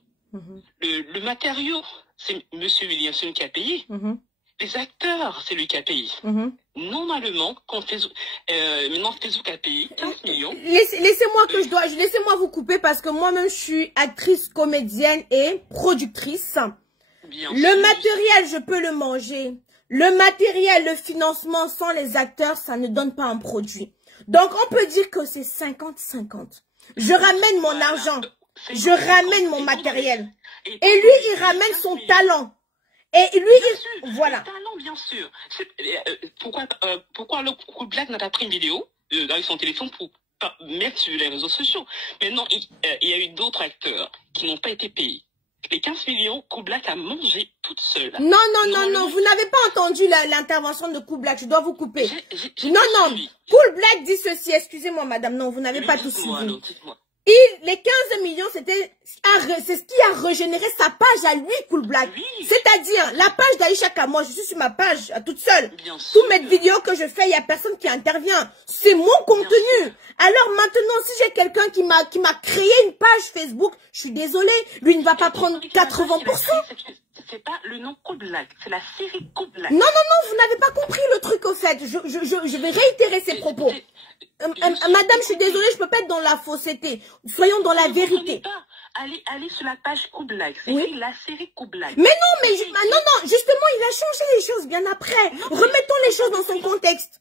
Le matériau, c'est M. Williamson qui a payé. Les acteurs, c'est lui qui a payé. Normalement, quand Facebook a payé 15 millions. Laissez-moi vous couper parce que moi-même, je suis actrice, comédienne et productrice. Le matériel, je peux le manger. Le matériel, le financement sans les acteurs, ça ne donne pas un produit. Donc, on peut dire que c'est 50-50. Je ramène mon argent. Je ramène mon matériel. Et lui, il ramène son talent. Et lui, voilà. Talent, bien sûr. Pourquoi le Cool Black n'a pas pris une vidéo avec son téléphone pour mettre sur les réseaux sociaux? Maintenant, il y a eu d'autres acteurs qui n'ont pas été payés. Les 15 millions, Cool Black a mangé toute seule. Non, vous n'avez pas entendu l'intervention de Cool Black, je dois vous couper. Non, Cool Black dit ceci, excusez-moi madame, non, vous n'avez pas tout suivi. Les 15 millions, c'est ce qui a régénéré sa page à lui, Cool Black. C'est-à-dire, la page d'Aïcha Kamwa, je suis sur ma page toute seule. Toutes mes vidéos que je fais, il n'y a personne qui intervient. C'est mon contenu. Alors maintenant, si j'ai quelqu'un qui m'a créé une page Facebook, je suis désolée, lui il ne va pas prendre 80%. C'est pas le nom Cool Black, c'est la série Cool Black. Non, vous n'avez pas compris le truc au fait. Je vais réitérer ses propos. Madame, je suis désolée, je peux pas être dans la fausseté. Soyons dans la vérité. Allez sur la page Cool Black. C'est la série Cool Black. Mais non, justement, il a changé les choses bien après. Remettons les choses dans son contexte.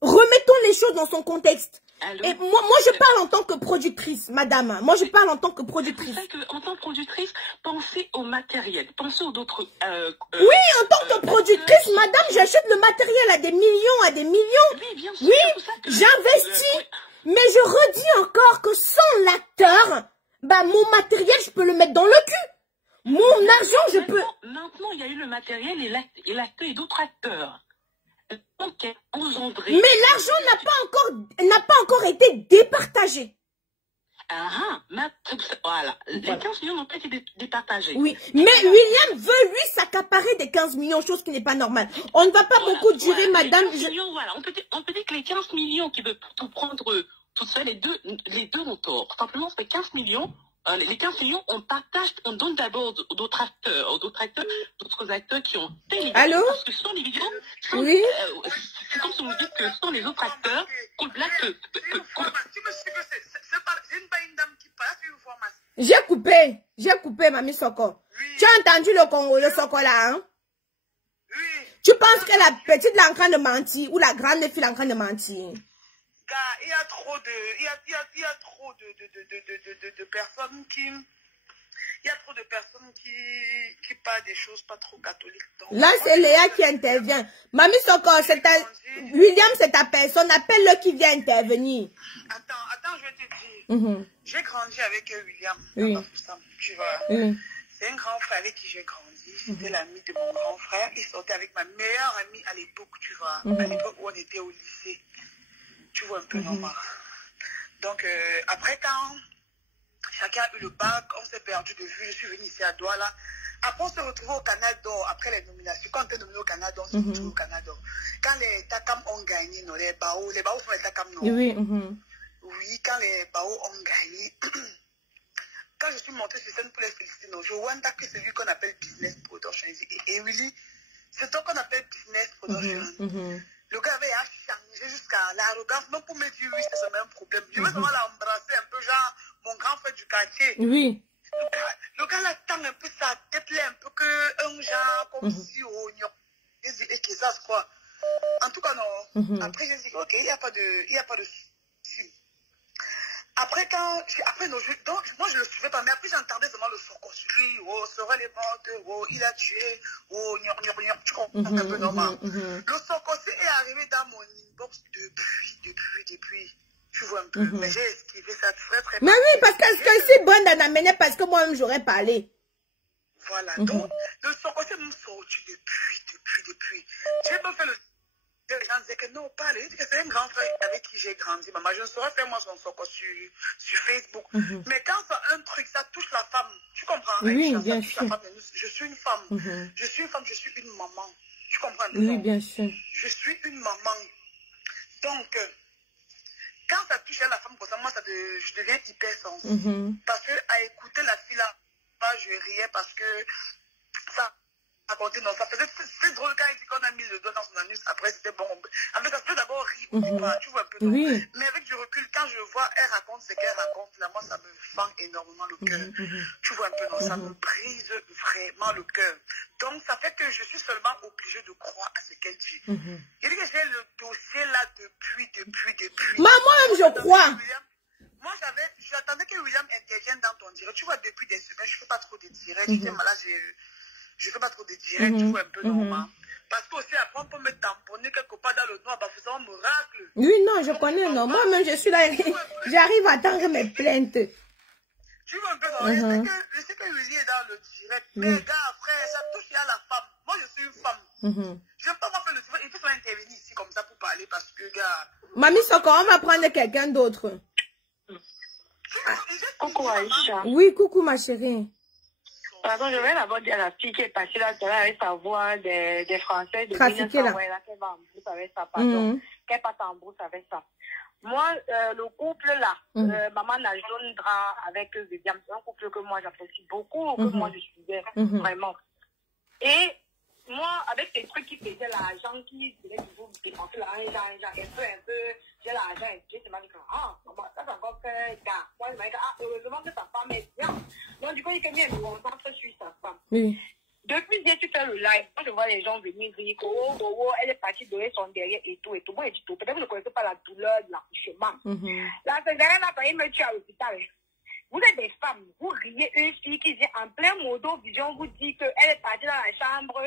Remettons les choses dans son contexte. Allô? Et moi, je parle en tant que productrice, madame. Moi, je parle en tant que productrice. C'est vrai qu'en tant que productrice, pensez au matériel. Pensez aux autres... oui, en tant que productrice, madame, j'achète le matériel à des millions. Oui, bien sûr. Oui, j'investis. Mais je redis encore que sans l'acteur, mon matériel, je peux le mettre dans le cul. Mon argent, je peux... Maintenant, il y a eu le matériel et l'acteur et d'autres acteurs. Mais l'argent n'a pas encore été départagé. Voilà. Les 15 millions n'ont pas été départagés. Oui, mais William veut lui s'accaparer des 15 millions, chose qui n'est pas normale. On ne va pas beaucoup durer, madame. On peut dire que les 15 millions qui veulent tout prendre tout seul, les deux ont tort. Simplement, c'est 15 millions. Les 15 millions, on donne d'abord d'autres acteurs, d'autres acteurs qui ont fait les vidéos. Allô? Parce que sans les vidéos, oui. C'est comme si on dit que sans les autres acteurs, Cool Black J'ai coupé, Mamie Soko. Oui. Tu as entendu le Soko là, hein? Oui. Tu penses que la petite est en train de mentir ou la grande fille est en train de mentir? Il y a trop de personnes qui... Il y a trop de personnes qui parlent des choses pas trop catholiques. Donc, là, c'est Léa qui intervient. Mamie Soko, William, c'est ta personne. Appelle-le qui vient intervenir. Attends, je vais te dire. J'ai grandi avec William. Oui. Tu vois. Oui. C'est un grand frère avec qui j'ai grandi. C'était l'ami de mon grand frère. Il sortait avec ma meilleure amie à l'époque, tu vois. À l'époque où on était au lycée. Tu vois un peu normal. Donc, après, quand chacun a eu le bac, on s'est perdu de vue. Je suis venue ici à Douala. Après, on s'est retrouvé au Canada après les nominations. Quand on était nominé au Canada, on s'est retrouvé au Canada. Quand les Takam ont gagné, non, les Bao sont les Takam, non? Oui. Oui, quand les Bao ont gagné, quand je suis montée sur scène pour les féliciter, non, je vois que c'est lui qu'on appelle Business Production. Et Willy, c'est toi qu'on appelle Business Production. Le gars avait changé jusqu'à l'arrogance, non pour me dire oui, c'est le même problème. Je veux seulement l'embrasser un peu, genre mon grand frère du quartier. Oui. Le gars là tend un peu sa tête là, un peu que un genre comme si on y a. J'ai dit, et que ça se quoi. En tout cas, non. Après, j'ai dit, ok, il n'y a pas de souci. Après, non, donc, moi, je le suivais pas, mais après, j'entendais seulement le son construit, oh, serait les mortes, oh, il a tué, oh, tu comprends un peu normal. Le son construit est arrivé dans mon inbox depuis, tu vois un peu, mais j'ai esquivé ça très bien. Mais oui, parce que si Brenda n'amenait parce que moi-même, j'aurais parlé. Voilà, donc, le son construit me sorti depuis. J'ai pas fait le... Les gens disaient que non, pas aller. C'est un grand frère avec qui j'ai grandi. Maman, je ne saurais faire moi son soko sur Facebook. Mais quand c'est un truc, ça touche la femme. Tu comprends? Oui, ça bien touche sûr. La femme. Je suis une femme. Je suis une maman. Tu comprends? Oui, bien sûr. Je suis une maman. Donc, quand ça touche à la femme, pour ça, moi, je deviens hyper sensible. Parce que à écouter la fille là, je riais parce que ça... Non, ça faisait c'est drôle quand il dit qu'on a mis le doigt dans son anus, après c'était bon. En fait, ça fait d'abord rire au départ, tu vois un peu. Oui. Mais avec du recul, quand je vois, elle raconte ce qu'elle raconte, là, moi, ça me fend énormément le cœur. Tu vois un peu, non, ça me brise vraiment le cœur. Donc, ça fait que je suis seulement obligée de croire à ce qu'elle dit. Il dit que j'ai le dossier là depuis. Moi-même, je crois. Moi, j'attendais que William intervienne dans ton direct. Tu vois, depuis des semaines, je ne fais pas trop de directs. Je dis, malade, je ne fais pas trop de directs, tu vois, un peu normal. Parce qu'aussi, après, on peut me tamponner quelque part dans le noir, bah, faisant un miracle. Oui, non, je connais, non. Moi-même, je suis là, j'arrive à attendre mes plaintes. Tu vois un peu normal. Je sais que Willy est dans le direct, mais gars, après, ça touche à la femme. Moi, je suis une femme. Je ne peux pas faire le direct. Il faut intervenir ici comme ça pour parler parce que, gars... Mamie Soko, on va prendre quelqu'un d'autre. Coucou Aïcha. Oui, coucou ma chérie. Pardon, je vais d'abord dire à la fille qui est passée là, avec sa voix des Français, de trafiquer là. Qu'elle va en brousse avec ça, pardon. Qu'elle passe en brousse avec ça. Moi, le couple là, Maman Najondra avec William, c'est un couple que moi j'apprécie beaucoup, que moi je suivais vraiment. Et moi, avec ces trucs qui faisaient l'argent, qui disaient toujours dépenser l'argent, un peu, j'ai l'argent, et je me dis que, ah, ça c'est encore fait, gars. Moi, je me dis que, ah, heureusement que sa femme est bien. Donc, du coup, il me concentre sur sa femme. Oui. Depuis que tu fais le live, quand je vois les gens venir dire que, elle est partie donner son derrière et tout. Moi, je dis tout. Peut-être que vous ne connaissez pas la douleur de l'accouchement. La césarienne n'a pas me tuer à l'hôpital. Vous êtes des femmes, vous riez une fille qui vient en plein modo vision, vous dit qu'elle est partie dans la chambre,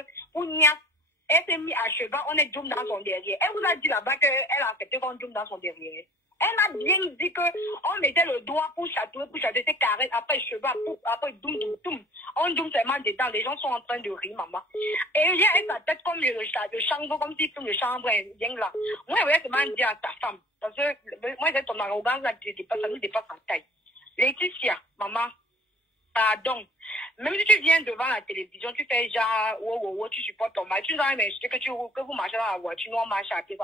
elle s'est mise à cheval, on est doum dans son derrière. Elle vous a dit là-bas qu'elle a accepté qu'on doum dans son derrière. Elle a bien dit qu'on mettait le doigt pour chatouiller ses carrés, après cheval, après doum. On doum seulement dedans, les gens sont en train de rire, maman. Et elle a sa tête comme le chambre, comme si le chambre vient là. Moi, je voulais seulement dire à ta femme, parce que moi, j'ai ton arrogance là, ça nous dépasse en taille. Laetitia, maman, pardon. Même si tu viens devant la télévision, tu fais genre, tu supportes ton mari, tu sais que vous marchez dans la voiture, nous on marche à pied,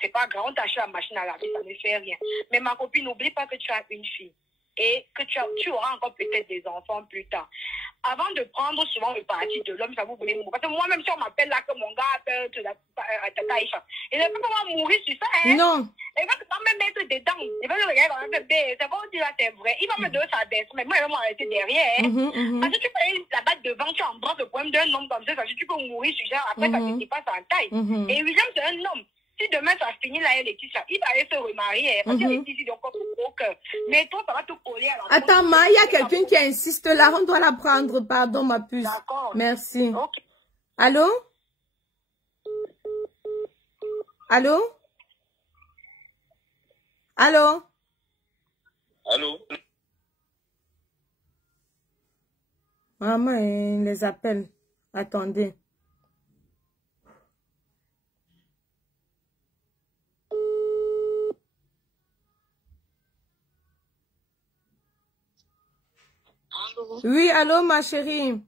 c'est pas grave, on t'achète la machine à laver, ça ne fait rien. Mais ma copine, n'oublie pas que tu as une fille et que tu auras encore peut-être des enfants plus tard. Avant de prendre souvent le parti de l'homme, ça vous voulez mourir. Parce que moi-même, si on m'appelle là que mon gars appelle Tata Aïcha, il ne peut pas mourir sur ça, hein? Non. Il va pas me mettre dedans. Il va le regarder dans le bébé. C'est bon, on dit là, c'est vrai. Il va me donner sa baisse. Mais moi, il va m'arrêter derrière. Parce que tu peux la battre devant, tu embrasses le problème d'un homme comme ça. Ça veut dire que tu peux mourir sur ça. Après, ça ne te passe en taille. Et William, c'est un homme. Si demain ça finit là, Laetitia, il va aller se remarier. Parce qu'il est ici, donc au cœur. Mais toi, ça va te coller à la... Attends, Ma, il y a quelqu'un qui insiste là. On doit la prendre. Pardon, ma puce. D'accord. Merci. Okay. Allô? Allô? Allô? Allô? Maman, il les appelle. Attendez. bonjour. Oui, allô, ma chérie.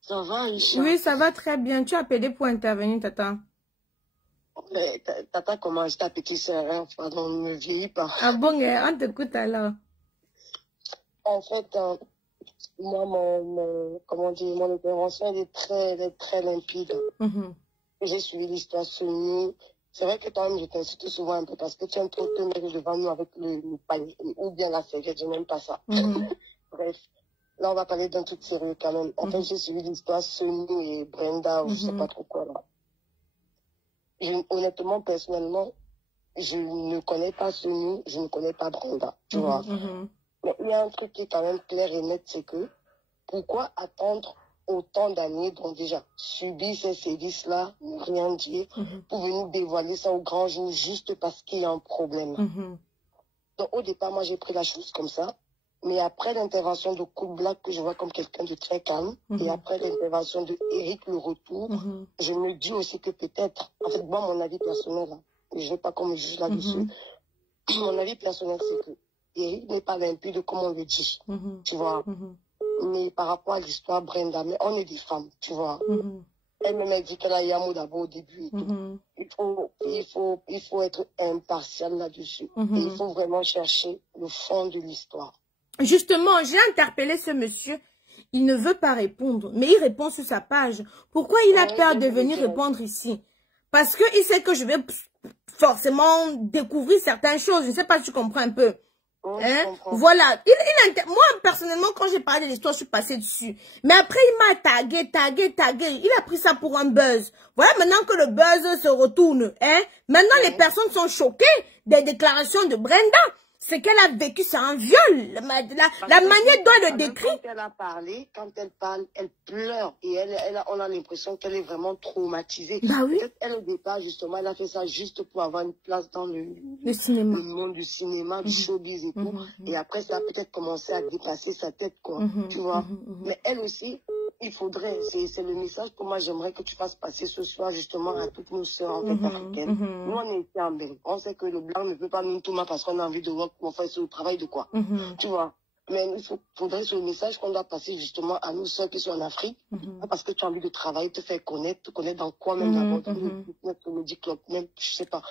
Ça va, Aïcha? Oui, ça va très bien. Tu as appelé pour intervenir, Tata. Tata, comment je ta petite sœur, hein? Pardon, ne me vieillis pas. Ah bon, on t'écoute alors. En fait, moi, mon intervention, elle est très limpide. J'ai suivi l'histoire Sony. C'est vrai que toi-même, je t'incite souvent un peu parce que tu aimes trop te mettre devant nous avec le panier ou bien la serviette, je n'aime pas ça. Bref, là, on va parler d'un truc sérieux quand même. En fait, j'ai suivi l'histoire Sony et Brenda ou je sais pas trop quoi là. Honnêtement, personnellement, je ne connais pas Sony, je ne connais pas Brenda, tu vois. Mais il y a un truc qui est quand même clair et net, c'est que pourquoi attendre autant d'années, donc déjà subir ces sévices-là, ne rien dire, pour venir dévoiler ça au grand jour juste parce qu'il y a un problème. Donc au départ, moi j'ai pris la chose comme ça, mais après l'intervention de Cool Black, que je vois comme quelqu'un de très calme, et après l'intervention de Eric le retour, je me dis aussi que peut-être, en fait, moi mon avis personnel, hein, je ne veux pas qu'on me juge là-dessus, mon avis personnel c'est que Eric n'est pas limpide comme on le dit, tu vois. Mais par rapport à l'histoire Brenda, mais on est des femmes, tu vois. Elle-même a dit qu'elle a eu un mot d'abord au début. Il faut être impartial là-dessus. Et il faut vraiment chercher le fond de l'histoire. Justement, j'ai interpellé ce monsieur. Il ne veut pas répondre, mais il répond sur sa page. Pourquoi il a peur de venir répondre ici? Parce qu'il sait que je vais forcément découvrir certaines choses. Je ne sais pas si tu comprends un peu. Hein? Voilà. Moi, personnellement, quand j'ai parlé de l'histoire, je suis passée dessus. Mais après, il m'a tagué. Il a pris ça pour un buzz. Voilà maintenant que le buzz se retourne. Hein? Maintenant, les personnes sont choquées des déclarations de Brenda. C'est qu'elle a vécu, c'est un viol. La manière dont elle le décrit. Quand elle a parlé, quand elle parle, elle pleure. Et on a l'impression qu'elle est vraiment traumatisée. Bah oui. Elle, au départ, justement, elle a fait ça juste pour avoir une place dans le cinéma. Le monde du cinéma, du showbiz et tout. Et après, ça a peut-être commencé à dépasser sa tête, quoi. Tu vois. Mais elle aussi, il faudrait, c'est le message que moi j'aimerais que tu fasses passer ce soir, justement, à toutes nos sœurs, en fait, africaines. Nous, on est ici en Belgique. On sait que le blanc ne peut pas nous tout mal parce qu'on a envie de voir comment faire ce travail de quoi. Tu vois. Mais il faudrait ce message qu'on doit passer justement à nous seuls qui sont en Afrique, parce que tu as envie de travailler, te faire connaître, te connaître dans quoi même d'abord, dans le club, même, je sais pas,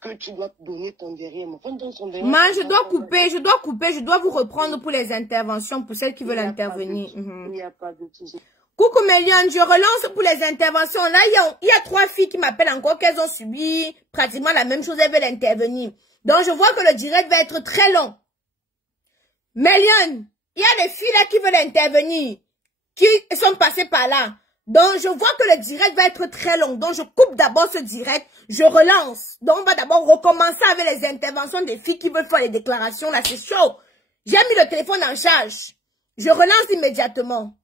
que tu dois donner ton derrière. Moi, je dois couper, je dois vous reprendre pour les interventions, pour celles qui veulent intervenir. Il n'y a pas de souci. Coucou Méliane, je relance pour les interventions. Là, il y a 3 filles qui m'appellent encore qu'elles ont subi pratiquement la même chose, elles veulent intervenir. Donc, je vois que le direct va être très long. Méliane, il y a des filles là qui veulent intervenir, qui sont passées par là. Donc, je vois que le direct va être très long. Donc, je coupe d'abord ce direct, je relance. Donc, on va d'abord recommencer avec les interventions des filles qui veulent faire les déclarations. Là, c'est chaud. J'ai mis le téléphone en charge. Je relance immédiatement.